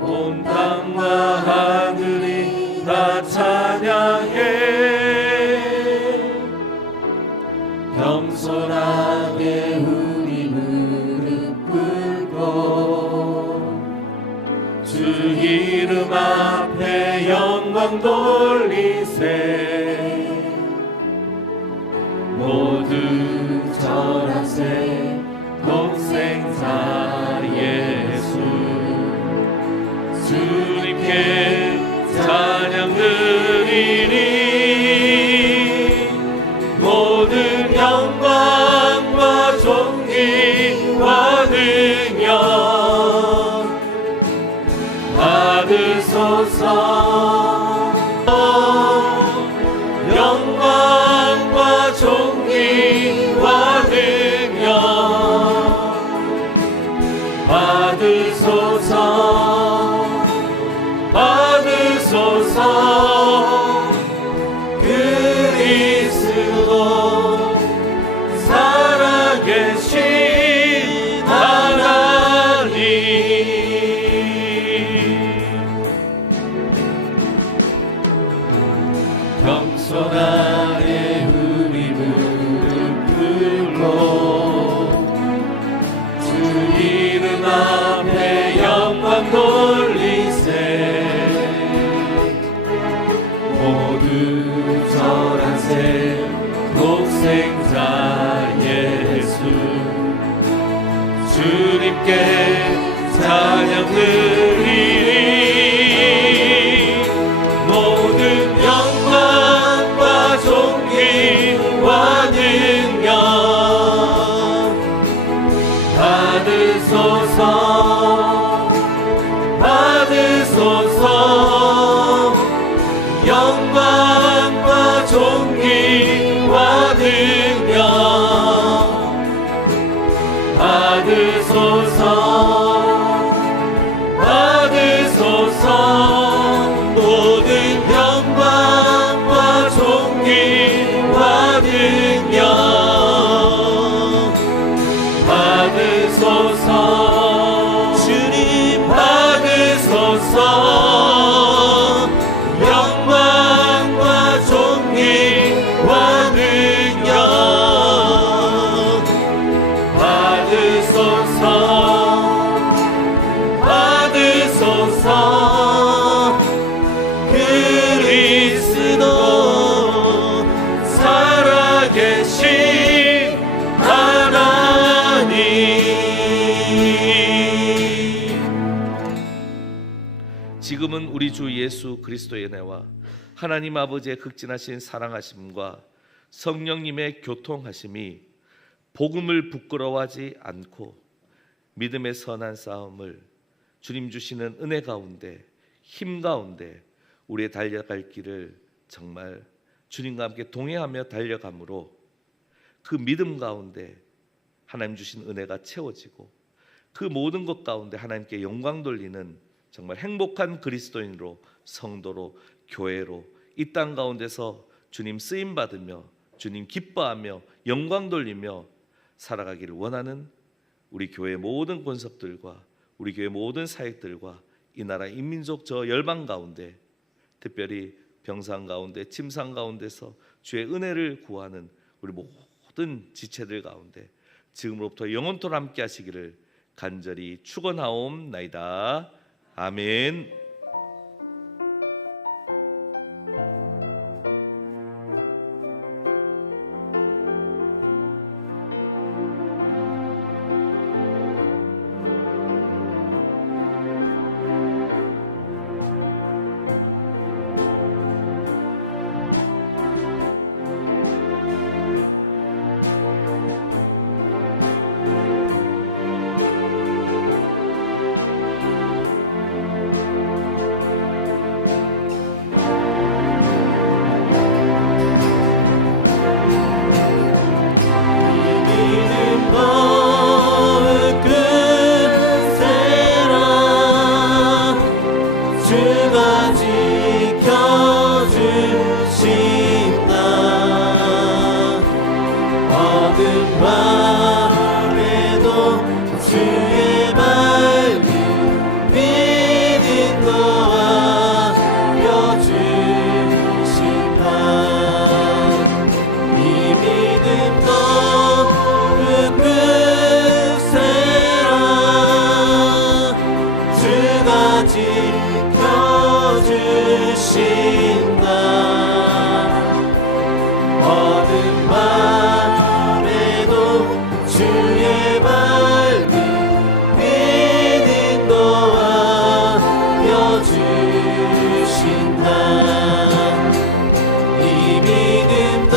온 땅과 하늘이 다 찬양해. 겸손하게 우리 무릎 꿇고 주 이름 앞에 영광 돌리세. 모두 절하세. 독생자 예수, 주님께 찬양 드리리. 모든 영광과 존귀와 능력 받으소서. 영광과 존귀와 능력 받으소서. 받으소서. 그리스도 살아계신 하나님, 겸손하게 우리 무릎 꿇고 주 이름 앞에 영광 돌리세. 모두 절하세. 독생자 예수, 주님께 찬양 드리리. 모든 영광과 존귀와 능력 받으소서. 받으소서. 영광과 존귀와 능력 받으소서. 받으소서. 모든 영광과 존귀와 능력 받으소서. 주님 받으소서. 영광과 존귀와 능력 받으소서. 받으소서. 그리스도 살아계신 하나님. 지금은 우리 주 예수 그리스도의 은혜와 하나님 아버지의 극진하신 사랑하심과 성령님의 교통하심이 복음을 부끄러워하지 않고 믿음의 선한 싸움을 주님 주시는 은혜 가운데, 힘 가운데 우리의 달려갈 길을 정말 주님과 함께 동행하며 달려감으로 그 믿음 가운데 하나님 주신 은혜가 채워지고 그 모든 것 가운데 하나님께 영광 돌리는 정말 행복한 그리스도인으로, 성도로, 교회로 이 땅 가운데서 주님 쓰임 받으며 주님 기뻐하며 영광 돌리며 살아가기를 원하는 우리 교회 모든 권석들과 우리 교회 모든 사역들과 이 나라 인민족 저 열방 가운데, 특별히 병상 가운데 침상 가운데서 주의 은혜를 구하는 우리 모든 지체들 가운데 지금으로부터 영원토록 함께 하시기를 간절히 축원하옵나이다. 아멘. 밤에도 주의 말씀 인도하여 주신다. 이 믿음도 끝세라. 주가 지켜주신다. 어둠 밤에도 주의 말씀 인도하여 주신다. 이 믿음도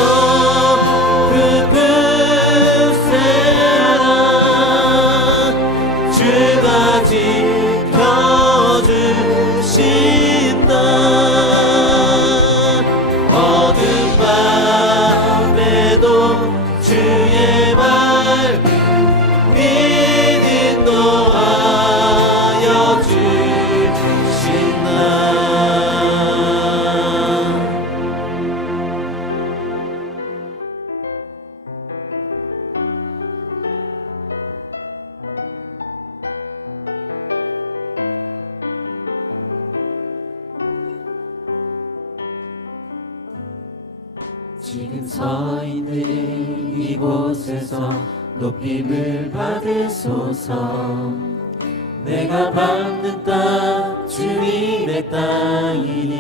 끝세라. 주가 지켜주신다. 어둠 밤에도 주의 말씀 인도하여 주신다. 지금 서 있는 이곳에서 높임을 받으소서. 내가 밟는 땅 주님의 땅이니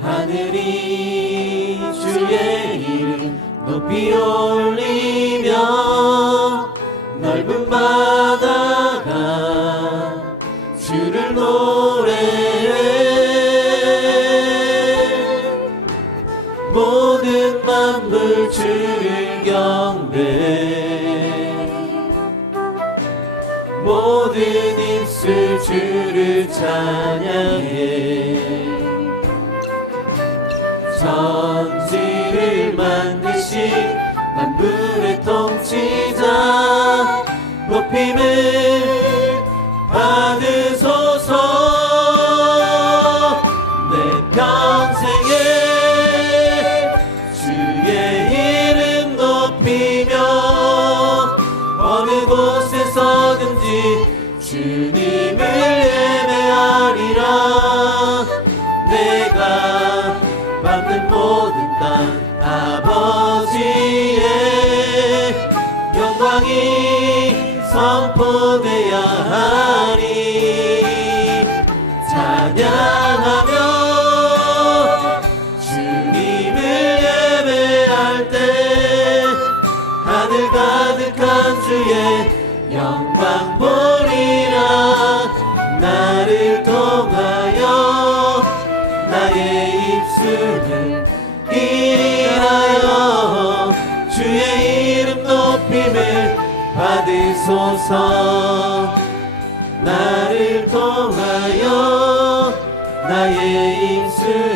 하늘이 주의 이름 높이 올리며 넓은 바다가 주를 노래해. 모든 만물 주를 경배해. 모든 입술 주를 찬양해. 천지를 만드신 만물의 통치자 높임을 받으소서. 내 평생에 주의 이름 높이며 어느 곳에서든지 주님을 예배하리라. 내가 받는 모든 땅 아버지의 영광이 선포되어야 하니 찬양하며 주님을 예배할 때 하늘 가득한 주의 영광 보리라. 나를 통하여 나의 입술을 일하여 주의 이름 높임을 받으소서. 나를 통하여 나의 입술